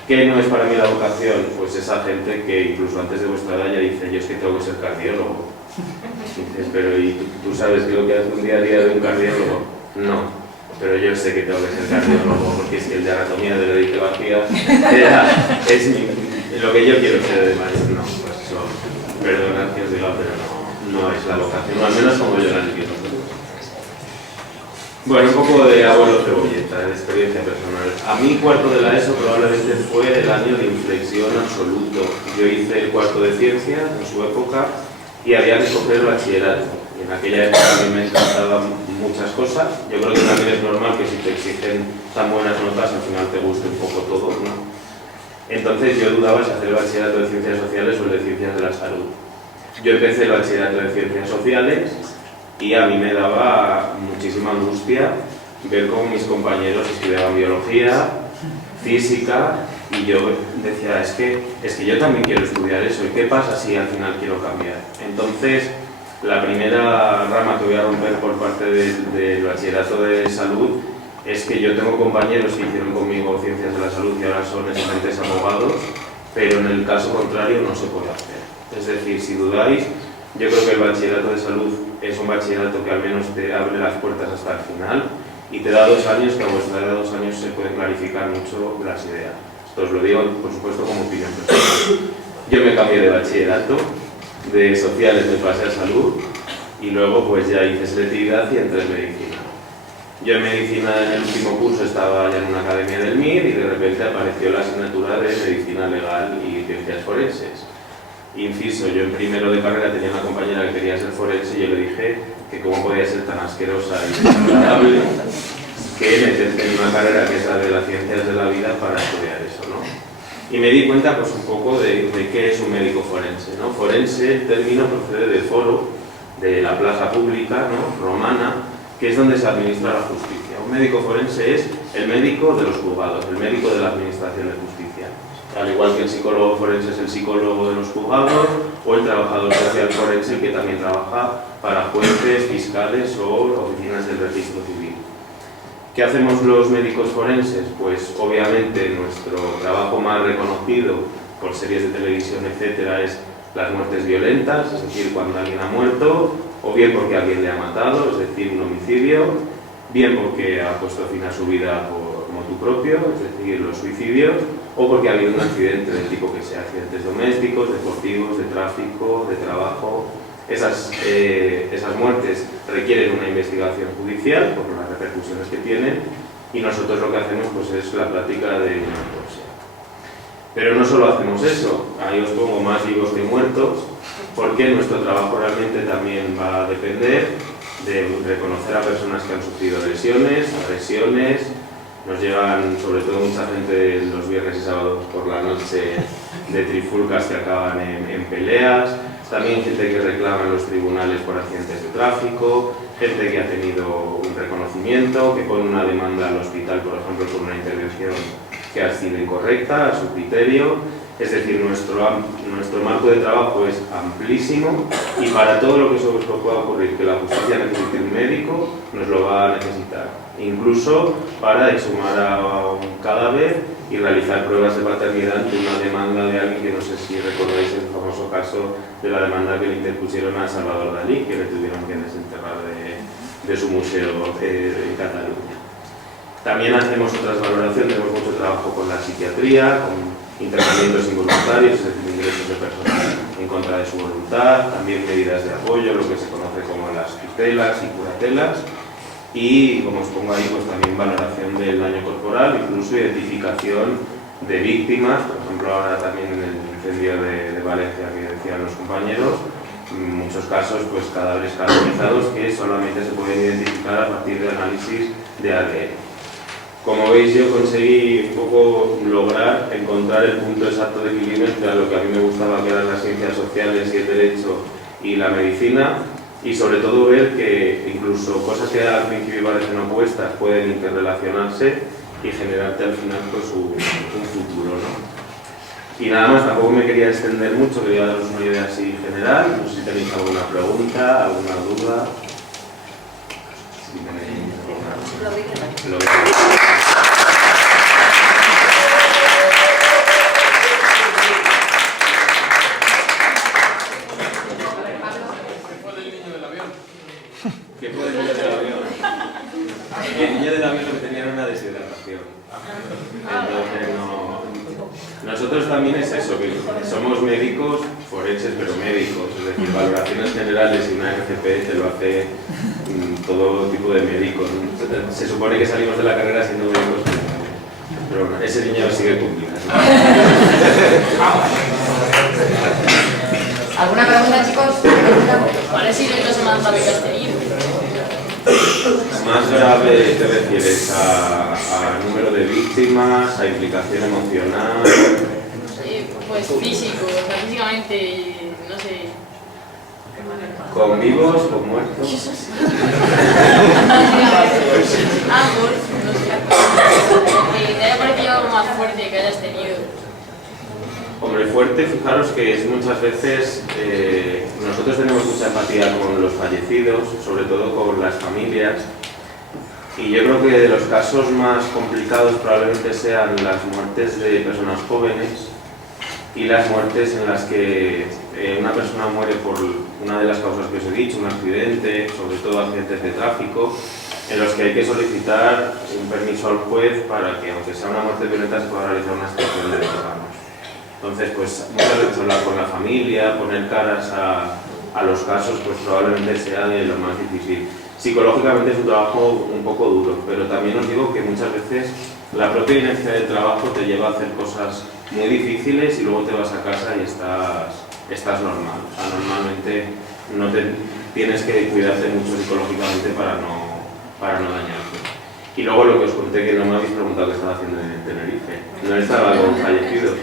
¿Qué no es para mí la vocación? Pues esa gente que incluso antes de vuestra edad ya dice, yo es que tengo que ser cardiólogo. Dices, pero ¿y tú sabes que lo que hace un día a día de un cardiólogo? No, pero yo sé que tengo que ser cardiólogo porque es que el de anatomía de la discapacidad es lo que yo quiero ser de maestro. No, pues eso, perdonad que os diga, pero no es la vocación, o al menos como yo la entiendo. Bueno, un poco de abuelo cebolleta, de experiencia personal. A mí cuarto de la ESO probablemente fue el año de inflexión absoluto. Yo hice el cuarto de ciencias en su época y había que escoger el bachillerato. Y en aquella época a mí me encantaban muchas cosas. Yo creo que también es normal que si te exigen tan buenas notas al final te guste un poco todo, ¿no? Entonces yo dudaba si hacer el bachillerato de ciencias sociales o el de ciencias de la salud. Yo empecé el bachillerato de ciencias sociales y a mí me daba muchísima angustia ver cómo mis compañeros estudiaban biología, física, y yo decía, es que yo también quiero estudiar eso, ¿y qué pasa si al final quiero cambiar? Entonces, la primera rama que voy a romper por parte del bachillerato de salud es que yo tengo compañeros que hicieron conmigo ciencias de la salud y ahora son excelentes abogados, pero en el caso contrario no se puede hacer. Es decir, si dudáis, yo creo que el bachillerato de salud es un bachillerato que al menos te abre las puertas hasta el final y te da 2 años, que a vuestra edad de 2 años se pueden clarificar mucho las ideas. Esto os lo digo, por supuesto, como opinión personal. Yo me cambié de bachillerato, de sociales me pasé a salud y luego pues ya hice selectividad y entré en medicina. Yo en medicina en el último curso estaba ya en una academia del MIR y de repente apareció la asignatura de medicina legal y ciencias forenses. Inciso, yo en primero de carrera tenía una compañera que quería ser forense y yo le dije que cómo podía ser tan asquerosa y desagradable que meterte en una carrera que es la de las ciencias de la vida para estudiar eso, ¿no? Y me di cuenta pues un poco de qué es un médico forense, ¿no? Forense, el término procede de foro, de la plaza pública, ¿no?, romana, que es donde se administra la justicia. Un médico forense es el médico de los juzgados, el médico de la administración de justicia. Al igual que el psicólogo forense es el psicólogo de los juzgados, o el trabajador social forense que también trabaja para jueces, fiscales o oficinas del registro civil. ¿Qué hacemos los médicos forenses? Pues obviamente nuestro trabajo más reconocido por series de televisión, etcétera, es las muertes violentas, es decir, cuando alguien ha muerto, o bien porque alguien le ha matado, es decir, un homicidio, bien porque ha puesto fin a su vida por motu propio, es decir, los suicidios, o porque ha habido un accidente del tipo que sea accidentes domésticos, deportivos, de tráfico, de trabajo. Esas muertes requieren una investigación judicial por las repercusiones que tienen y nosotros lo que hacemos pues, es la práctica de una autopsia. Pero no solo hacemos eso, ahí os pongo más vivos que muertos, porque nuestro trabajo realmente también va a depender de reconocer a personas que han sufrido lesiones, agresiones. Nos llevan sobre todo mucha gente los viernes y sábados por la noche de trifulcas que acaban en peleas. También gente que reclama en los tribunales por accidentes de tráfico, gente que ha tenido un reconocimiento, que pone una demanda al hospital, por ejemplo, por una intervención que ha sido incorrecta a su criterio. Es decir, nuestro marco de trabajo es amplísimo y para todo lo que sobre todo pueda ocurrir que la justicia necesite un médico, nos lo va a necesitar. Incluso para exhumar a un cadáver y realizar pruebas de paternidad ante una demanda de alguien que no sé si recordáis el famoso caso de la demanda que le interpusieron a Salvador Dalí, que le tuvieron que desenterrar de su museo en Cataluña. También hacemos otras valoraciones, tenemos mucho trabajo con la psiquiatría, con internamientos involuntarios, es decir, ingresos de personas en contra de su voluntad, también medidas de apoyo, lo que se conoce como las tutelas y curatelas, y como os pongo ahí, pues también valoración del daño corporal, incluso identificación de víctimas, por ejemplo ahora también en el incendio de Valencia que decían los compañeros, en muchos casos pues cadáveres carbonizados que solamente se pueden identificar a partir de análisis de ADN. Como veis, yo conseguí un poco lograr encontrar el punto exacto de equilibrio entre lo que a mí me gustaba, que eran las ciencias sociales y el derecho y la medicina, y sobre todo ver que incluso cosas que al principio parecen opuestas pueden interrelacionarse y generarte al final pues, un futuro, ¿no? Y nada más, tampoco me quería extender mucho, quería daros una idea así general. No sé si tenéis alguna pregunta, alguna duda. Si tenéis alguna... ¿Qué fue del niño del avión? El niño del avión lo que tenía era una deshidratación. Entonces no... Nosotros también es eso, que somos médicos forenses, pero médicos, es decir, valoraciones generales y una RCP te lo hace todo tipo de médicos. Se supone que salimos de la carrera siendo médicos, pero bueno, ese niño sigue con vida, ¿no? ¿Alguna pregunta, chicos? ¿Cuál ha sido el caso más grave que has tenido? Más grave te refieres a número de víctimas, a implicación emocional. Pues físico, o sea, físicamente, no sé. ¿Con vivos, con muertos? Ambos, no sé. ¿Te haya parecido algo más fuerte que hayas tenido? Hombre, fuerte, fijaros que es muchas veces, nosotros tenemos mucha empatía con los fallecidos, sobre todo con las familias, y yo creo que de los casos más complicados probablemente sean las muertes de personas jóvenes y las muertes en las que una persona muere por una de las causas que os he dicho, un accidente, sobre todo accidentes de tráfico, en los que hay que solicitar un permiso al juez para que, aunque sea una muerte violenta, se pueda realizar una extracción de órganos. Entonces, pues muchas veces hablar con la familia, poner caras a los casos, pues probablemente sea de lo más difícil. Psicológicamente es un trabajo un poco duro, pero también os digo que muchas veces la propia inercia del trabajo te lleva a hacer cosas muy difíciles y luego te vas a casa y estás normal. O sea, normalmente no tienes que cuidarte mucho psicológicamente para no dañarte. Y luego lo que os conté, que no me habéis preguntado qué estaba haciendo en Tenerife. No estaba con fallecidos.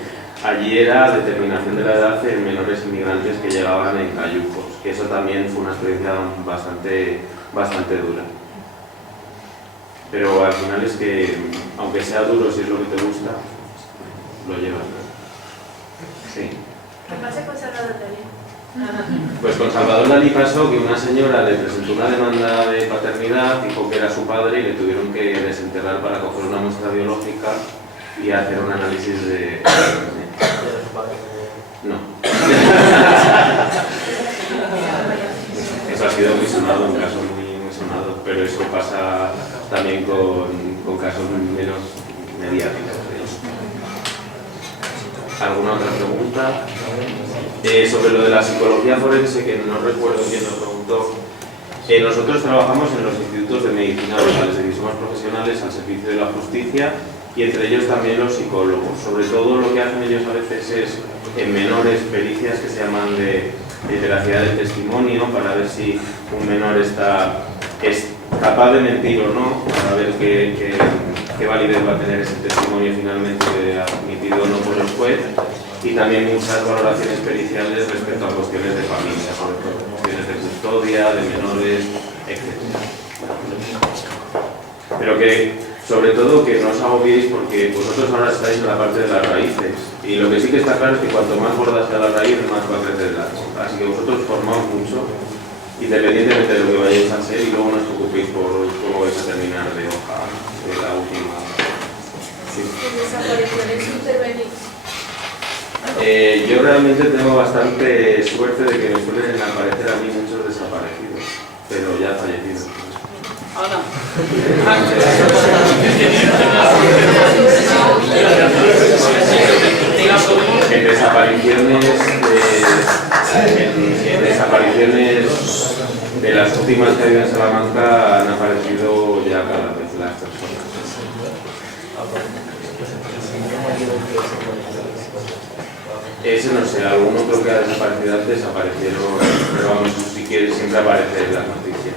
Allí era determinación de la edad en menores inmigrantes que llegaban en cayujos, que eso también fue una experiencia bastante dura. Pero al final es que, aunque sea duro, si es lo que te gusta, lo llevas. Sí. ¿Qué pasa con Salvador Dalí? Pues con Salvador Dalí pasó que una señora le presentó una demanda de paternidad, dijo que era su padre y le tuvieron que desenterrar para coger una muestra biológica y hacer un análisis de... No. Eso ha sido muy sonado, un caso muy sonado, pero eso pasa también con casos menos mediáticos. ¿Alguna otra pregunta? Sobre lo de la psicología forense, que no recuerdo quién nos preguntó. Nosotros trabajamos en los institutos de medicina legal, es decir, somos profesionales al servicio de la justicia y entre ellos también los psicólogos. Sobre todo lo que hacen ellos a veces es en menores pericias que se llaman de veracidad del testimonio, para ver si un menor está es capaz de mentir o no, para ver qué validez va a tener ese testimonio finalmente admitido o no por el juez, y también muchas valoraciones periciales respecto a cuestiones de familia, sobre todo cuestiones de custodia, de menores, etc. Pero que, sobre todo, que no os agobiéis porque vosotros ahora estáis en la parte de las raíces, y lo que sí que está claro es que cuanto más gorda sea la raíz, más va a crecer el árbol. Así que vosotros formaos mucho, independientemente de lo que vayáis a hacer, y luego no os preocupéis por cómo vais a terminar de hoja de la última. Sí. ¿Desapariciones intervenís? Yo realmente tengo bastante suerte de que me suelen aparecer a mí muchos desaparecidos, pero ya fallecidos. Hola. En desapariciones de las últimas que ha habido en Salamanca han aparecido ya cada vez las personas. Ese no sé, algún otro que ha desaparecido antes desaparecieron, pero vamos, si quieres siempre aparece en las noticias.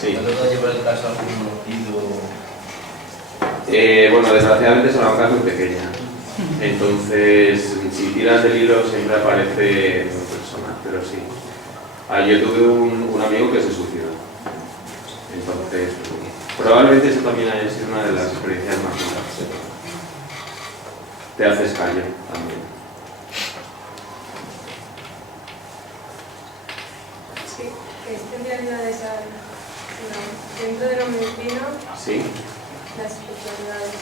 Sí. ¿Cuándo lleva el caso a algún conocido? Bueno, desgraciadamente Salamanca es muy pequeña. Entonces, si tiras del hilo siempre aparece una persona, pero sí. Yo tuve un amigo que se suicidó. Entonces, probablemente eso también haya sido una de las experiencias más duras. Te haces callo también. Sí, ¿qué especialidades hay? Dentro de la medicina, Sí. las especialidades.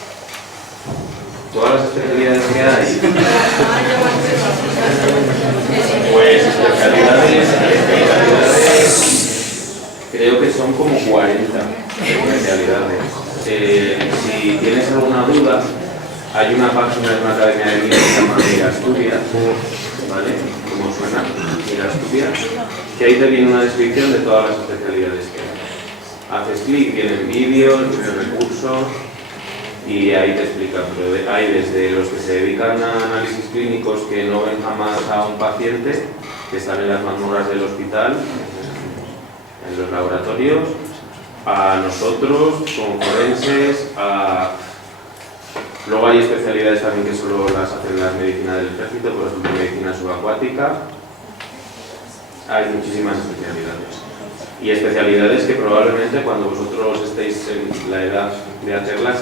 Todas las especialidades que hay. Pues especialidades, creo que son como 40 especialidades. Si tienes alguna duda, hay una página de una academia de Mira que se llama Mira Asturias, ¿vale? Como suena, Mira Asturias, que ahí te viene una descripción de todas las especialidades que hay. Haces clic, vienen vídeos, vienen recursos y ahí te explican. Pero hay desde los que se dedican a análisis clínicos que no ven jamás a un paciente, que están en las mazmorras del hospital, en los laboratorios, a nosotros como forenses, luego hay especialidades también que solo las hacen las medicina del ejército, por ejemplo medicina subacuática. Hay muchísimas especialidades. Y especialidades que probablemente cuando vosotros estéis en la edad de hacerlas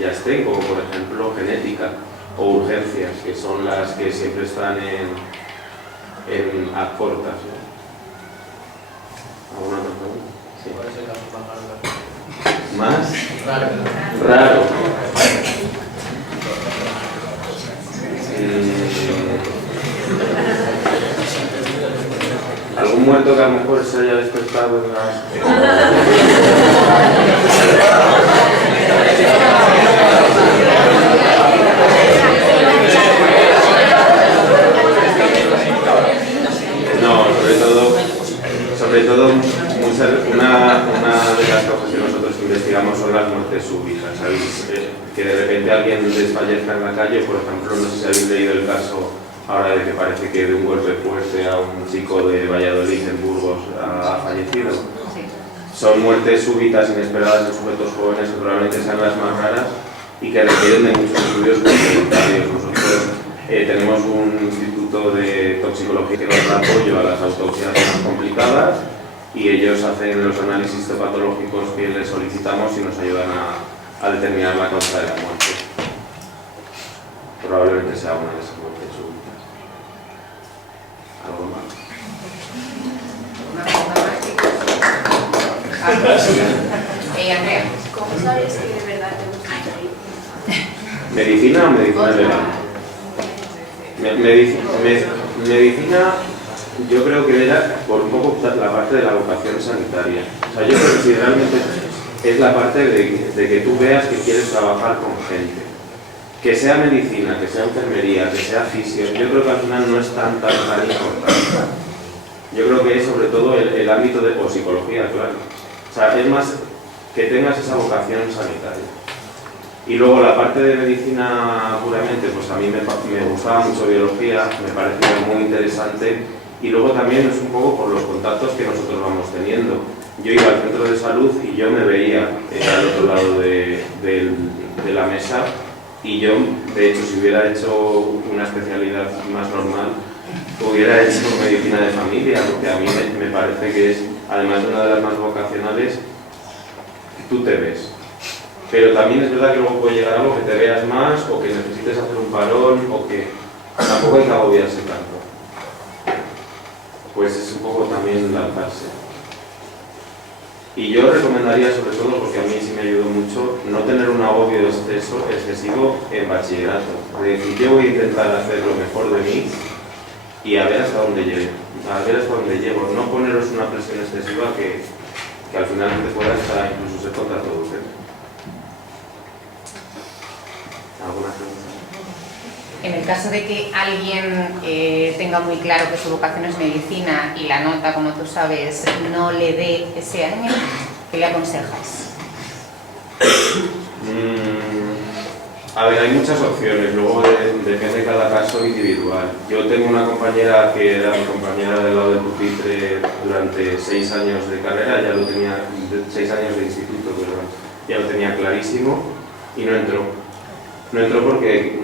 ya estén, como por ejemplo genética o urgencias, que son las que siempre están en ad cortas, ¿no? ¿Alguna otra pregunta? Sí. ¿Cuál es el caso más raro? ¿Más? Raro. ¿Algún muerto que a lo mejor se haya despertado en No, sobre todo una de las cosas que nosotros investigamos son las muertes súbitas, ¿sabéis? Que de repente alguien desfallezca en la calle, por ejemplo, no sé si habéis leído el caso ahora de que parece que de un golpe fuerte a un chico de Valladolid, en Burgos, ha fallecido. Sí. Son muertes súbitas, inesperadas en sujetos jóvenes que probablemente sean las más raras y que requieren de muchos estudios complementarios. Nosotros tenemos un instituto de toxicología que nos da apoyo a las autopsias más complicadas y ellos hacen los análisis histopatológicos que les solicitamos y nos ayudan a determinar la causa de la muerte. Probablemente sea una de esas muertes súbitas. ¿Algo más? Una pregunta más, chicos. Andrea. ¿Cómo sabes que de verdad te gusta medicina? ¿Medicina o medicina legal? Medicina, yo creo que era por un poco la parte de la vocación sanitaria. O sea, yo creo que si realmente es la parte de que tú veas que quieres trabajar con gente. Que sea medicina, que sea enfermería, que sea fisio, yo creo que al final no es tan importante. Yo creo que es sobre todo el ámbito de psicología, claro. O sea, es más que tengas esa vocación sanitaria. Y luego la parte de medicina puramente, pues a mí me gustaba mucho biología, me parecía muy interesante y luego también es un poco por los contactos que nosotros vamos teniendo. yo iba al centro de salud y yo me veía al otro lado de la mesa, y yo, de hecho, si hubiera hecho una especialidad más normal, hubiera hecho medicina de familia, porque a mí me parece que es, además de una de las más vocacionales, tú te ves. Pero también es verdad que luego puede llegar algo que te veas más, o que necesites hacer un parón, o que tampoco hay que agobiarse tanto. Pues es un poco también lanzarse. Y yo recomendaría, sobre todo, porque a mí sí me ayudó mucho, no tener un agobio excesivo en bachillerato. Es decir, yo voy a intentar hacer lo mejor de mí y a ver hasta dónde llego. A ver hasta dónde llego. No poneros una presión excesiva que al final te pueda hasta incluso ser contraproducente. ¿Alguna pregunta? En el caso de que alguien tenga muy claro que su vocación es medicina y la nota, como tú sabes, no le dé ese año, ¿qué le aconsejas? A ver, hay muchas opciones, luego depende de cada caso individual. Yo tengo una compañera que era mi compañera del lado del pupitre durante 6 años de carrera, ya lo tenía, 6 años de instituto, perdón, ya lo tenía clarísimo y no entró. No entró porque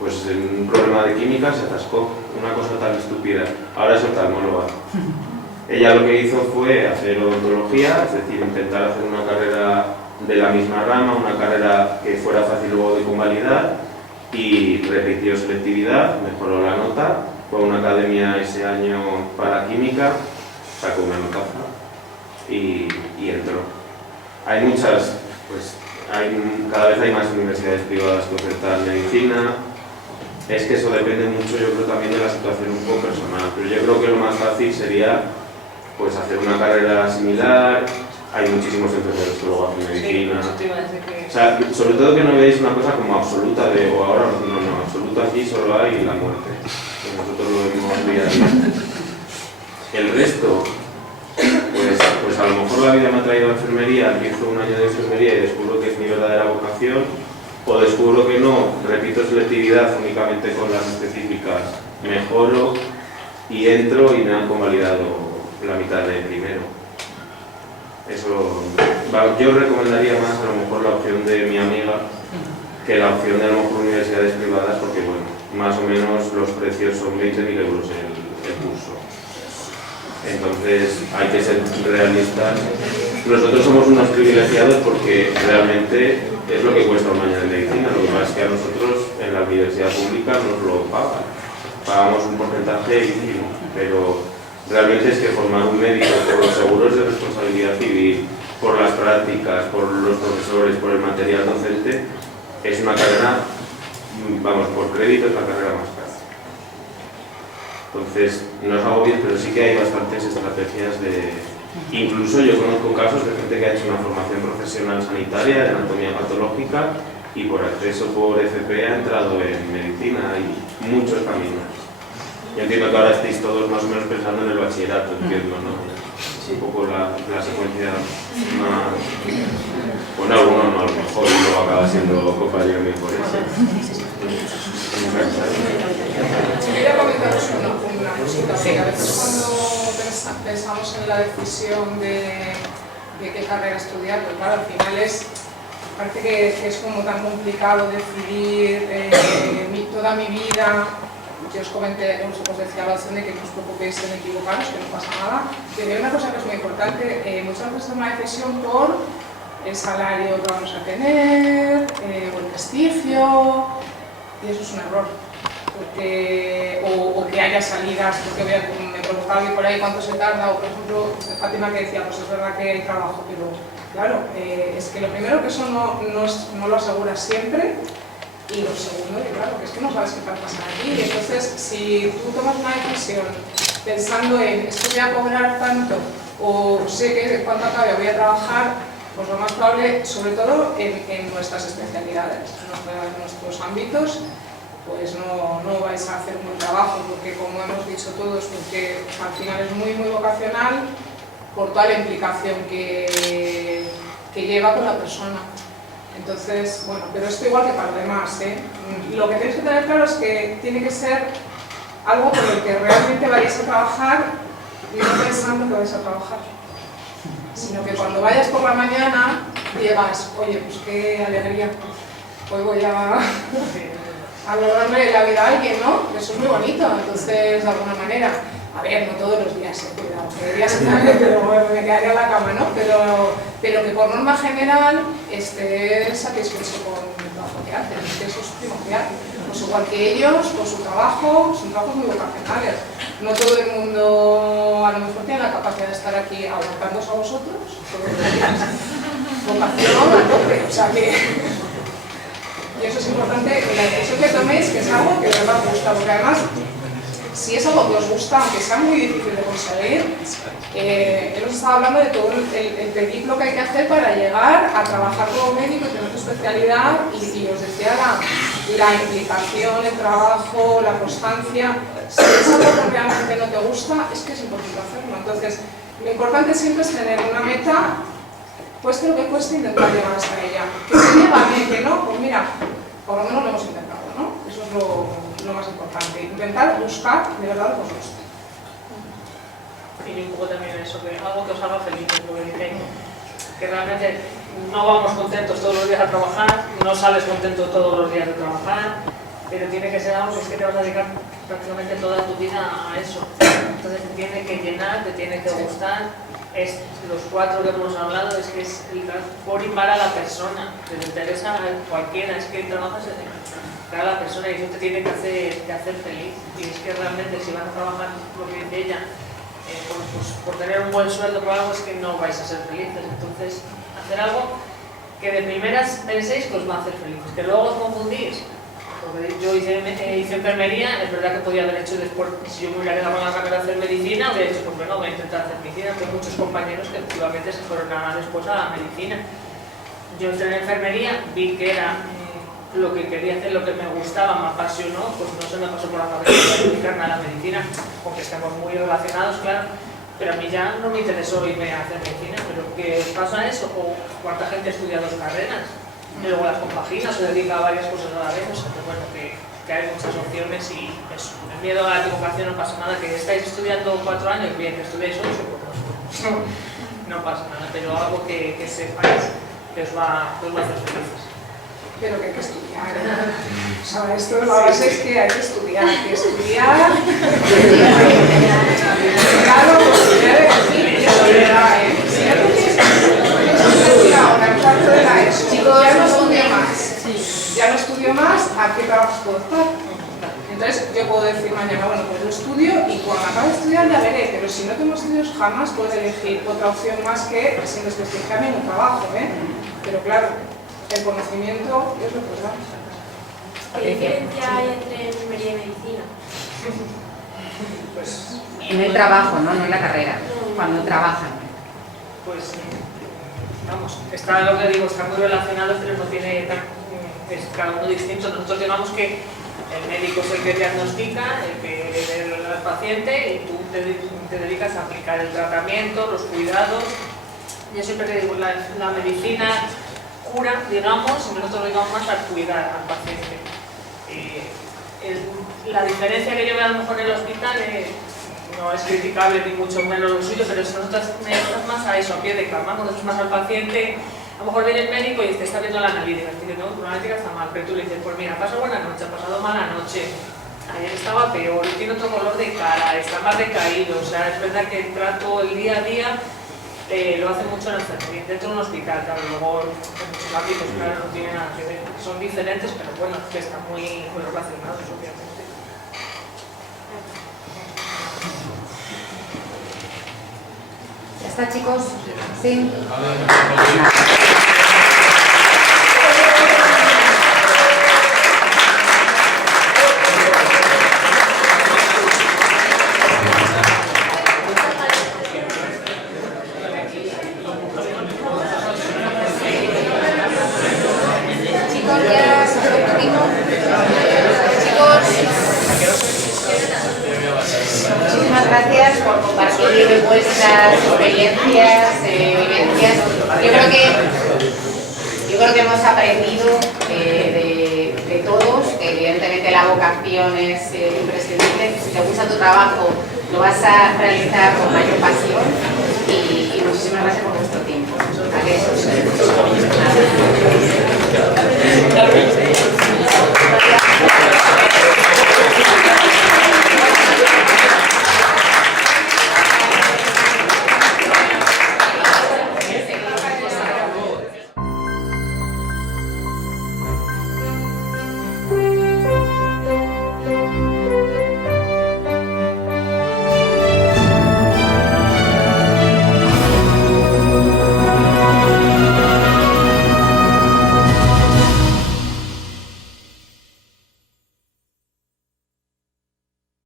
pues, en un problema de química se atascó, una cosa tan estúpida. Ahora es oftalmóloga. Ella lo que hizo fue hacer odontología, es decir, intentar hacer una carrera de la misma rama, una carrera que fuera fácil luego de convalidar, y repitió selectividad, mejoró la nota, fue a una academia ese año para química, sacó una notaza y entró. Hay muchas, pues, cada vez hay más universidades privadas que ofertan medicina. Es que eso depende mucho, yo creo, también de la situación un poco personal, pero yo creo que lo más fácil sería pues hacer una carrera similar. Hay muchísimos enfermeros que luego hacen medicina. O sea, sobre todo que no veáis una cosa como absoluta de o ahora no, absoluta aquí solo hay la muerte, que nosotros lo vemos día a día. El resto, pues a lo mejor la vida me ha traído a enfermería, empiezo un año de enfermería y descubro que es mi verdadera vocación, o descubro que no, repito selectividad únicamente con las específicas, mejoro y entro y me han convalidado la mitad de primero. Eso, yo recomendaría más a lo mejor la opción de mi amiga que la opción de a lo mejor universidades privadas, porque bueno, más o menos los precios son 20.000 euros el curso. Entonces hay que ser realistas. Nosotros somos unos privilegiados porque realmente es lo que cuesta un año de medicina. Lo que pasa es que a nosotros en la universidad pública nos lo pagan. Pagamos un porcentaje ínfimo, pero realmente es que formar un médico por los seguros de responsabilidad civil, por las prácticas, por los profesores, por el material docente, es una carrera, vamos, por crédito es la carrera más cara. Entonces, no es algo bien, pero sí que hay bastantes estrategias de... Incluso yo conozco casos de gente que ha hecho una formación profesional sanitaria de anatomía patológica y por acceso por FP ha entrado en medicina. Hay muchos caminos. Yo entiendo que ahora estéis todos más o menos pensando en el bachillerato, entiendo, ¿no? Es un poco la secuencia más... Bueno, algunos no, a lo mejor luego acaba siendo compañero mío por eso. Quería comentaros una cosita, porque a veces cuando pensamos en la decisión de qué carrera estudiar, pues claro, al final parece que es como tan complicado decidir toda mi vida. Yo os comenté, os decía la opción de que no os preocupéis en equivocaros, que no pasa nada. Pero hay una cosa que es muy importante, muchas veces toma la decisión por el salario que vamos a tener, o el prestigio, y eso es un error. Porque, o que haya salidas, porque me preguntaba alguien por ahí cuánto se tarda, o por ejemplo, Fátima que decía, pues es verdad que hay trabajo, pero claro, es que lo primero que eso no lo aseguras siempre, y lo segundo, claro, que es que no sabes qué va a pasar aquí. Entonces, si tú tomas una decisión pensando en es que voy a cobrar tanto, o sé que cuando acabe voy a trabajar, pues lo más probable, sobre todo en nuestras especialidades, en nuestros ámbitos, pues no vais a hacer un buen trabajo, porque como hemos dicho todos, porque al final es muy vocacional por toda la implicación que lleva con la persona. Entonces, bueno, pero esto igual que para los demás, ¿eh? Lo que tenéis que tener claro es que tiene que ser algo por el que realmente vayáis a trabajar y no pensando que vais a trabajar. sino que cuando vayas por la mañana digas, oye, pues qué alegría, hoy voy a lograrle la vida a alguien, ¿no? Eso es muy bonito, entonces, de alguna manera, a ver, no todos los días, cuidado, que días pero bueno, me quedaría en la cama, ¿no? Pero que por norma general estés satisfecho con el trabajo que haces, que eso es primordial. Pues igual que ellos, con su trabajo, son trabajos muy vocacionales. No todo el mundo a lo mejor tiene la capacidad de estar aquí aguantándose a vosotros, vocación a tope, o sea que... Y eso es importante, la decisión que toméis, que es algo que de verdad os gusta, porque además, si es algo que os gusta, aunque sea muy difícil de conseguir, hemos estado hablando de todo el periplo que hay que hacer para llegar a trabajar como médico y tener tu especialidad, y os decía la implicación, el trabajo, la constancia. Si es algo que realmente no te gusta, es que es imposible hacerlo. Entonces, lo importante siempre es tener una meta, cueste lo que cueste, intentar llegar hasta ella. Que se llega bien, que no, pues mira, por lo menos lo hemos intentado, ¿no? Eso es lo más importante. Intentar buscar de verdad lo que os guste. Y un poco también eso, que algo que os haga felices, lo que dice, que realmente no vamos contentos todos los días a trabajar, no sales contento todos los días de trabajar, pero tiene que ser algo que es que te vas a dedicar prácticamente toda tu vida a eso. Entonces te tiene que llenar, te tiene que gustar. Es los 4 que hemos hablado, es que es el por y para la persona, que te interesa a cualquiera, es que trabajas para la persona y eso te tiene que hacer feliz. Y es que realmente si vas a trabajar, lo que dice ella, por tener un buen sueldo por algo, es que no vais a ser felices. Entonces, hacer algo que de primeras penséis que os va a hacer felices, que luego os confundís. Porque yo hice enfermería, es verdad que podía haber hecho después, si yo me hubiera quedado con la carrera de hacer medicina, hubiera dicho, pues bueno, voy a intentar hacer medicina, tengo muchos compañeros que efectivamente se fueron después a la medicina. Yo entré en enfermería, vi que era lo que quería hacer, lo que me gustaba, me apasionó, pues no se me pasó por la cabeza de dedicarme a la medicina, aunque estamos muy relacionados, claro, pero a mí ya no me interesó irme a hacer medicina. Pero ¿qué pasa eso? ¿O cuánta gente estudia 2 carreras? Y luego las compagina, se dedica a varias cosas a la vez, o sea, que bueno, que hay muchas opciones y eso. El miedo a la equivocación no pasa nada, que estáis estudiando 4 años, bien, que estudiáis 8, pues no pasa nada, pero algo que sepáis que os va a hacer felices. Pero que hay que estudiar. O sea, esto la base es que hay que estudiar, Claro, pues debe decir, si no tienes ahora el cuarto de la ESO, ya no estudio más. Ya no estudio más, ¿a qué trabajos puedo estar? Entonces yo puedo decir mañana, bueno, pues yo estudio y cuando acabe de estudiar ya veré, pero si no tengo estudios jamás puedo elegir otra opción más que sin especificarme en un trabajo, Pero claro, el conocimiento es lo que os da. ¿Qué diferencia hay entre enfermería y medicina? Pues, En el trabajo, ¿no? No en la carrera, cuando trabajan. Pues, vamos, está lo que digo, está muy relacionado, pero no tiene es cada uno distinto. Nosotros digamos que el médico es el que diagnostica, el que ve al paciente y tú te dedicas a aplicar el tratamiento, los cuidados. Yo siempre te digo, la medicina cura, digamos, y nosotros lo digamos más al cuidar al paciente. La diferencia que yo veo a lo mejor en el hospital no es criticable ni mucho menos lo suyo, pero si nosotros me dedicamos más a eso, a pie de cama, nosotros más al paciente. A lo mejor viene el médico y te está viendo la analítica, te dice, no, tu analítica está mal, pero tú le dices, pues mira, pasó buena noche, ha pasado mala noche, ayer estaba peor, tiene otro color de cara, está más decaído, o sea, es verdad que el trato, el día a día, lo hace mucho en la enfermería, dentro de un hospital, claro, luego en muchos ámbitos, claro, no tiene nada que ver, son diferentes, pero bueno, que están muy relacionados, obviamente. ¿Ya está, chicos? Sí. Muchísimas gracias por compartir vuestras experiencias, vivencias. Yo creo que hemos aprendido de todos que evidentemente la vocación es imprescindible. Si te gusta tu trabajo, lo vas a realizar con mayor pasión. y muchísimas gracias por vuestro tiempo. ¿A qué?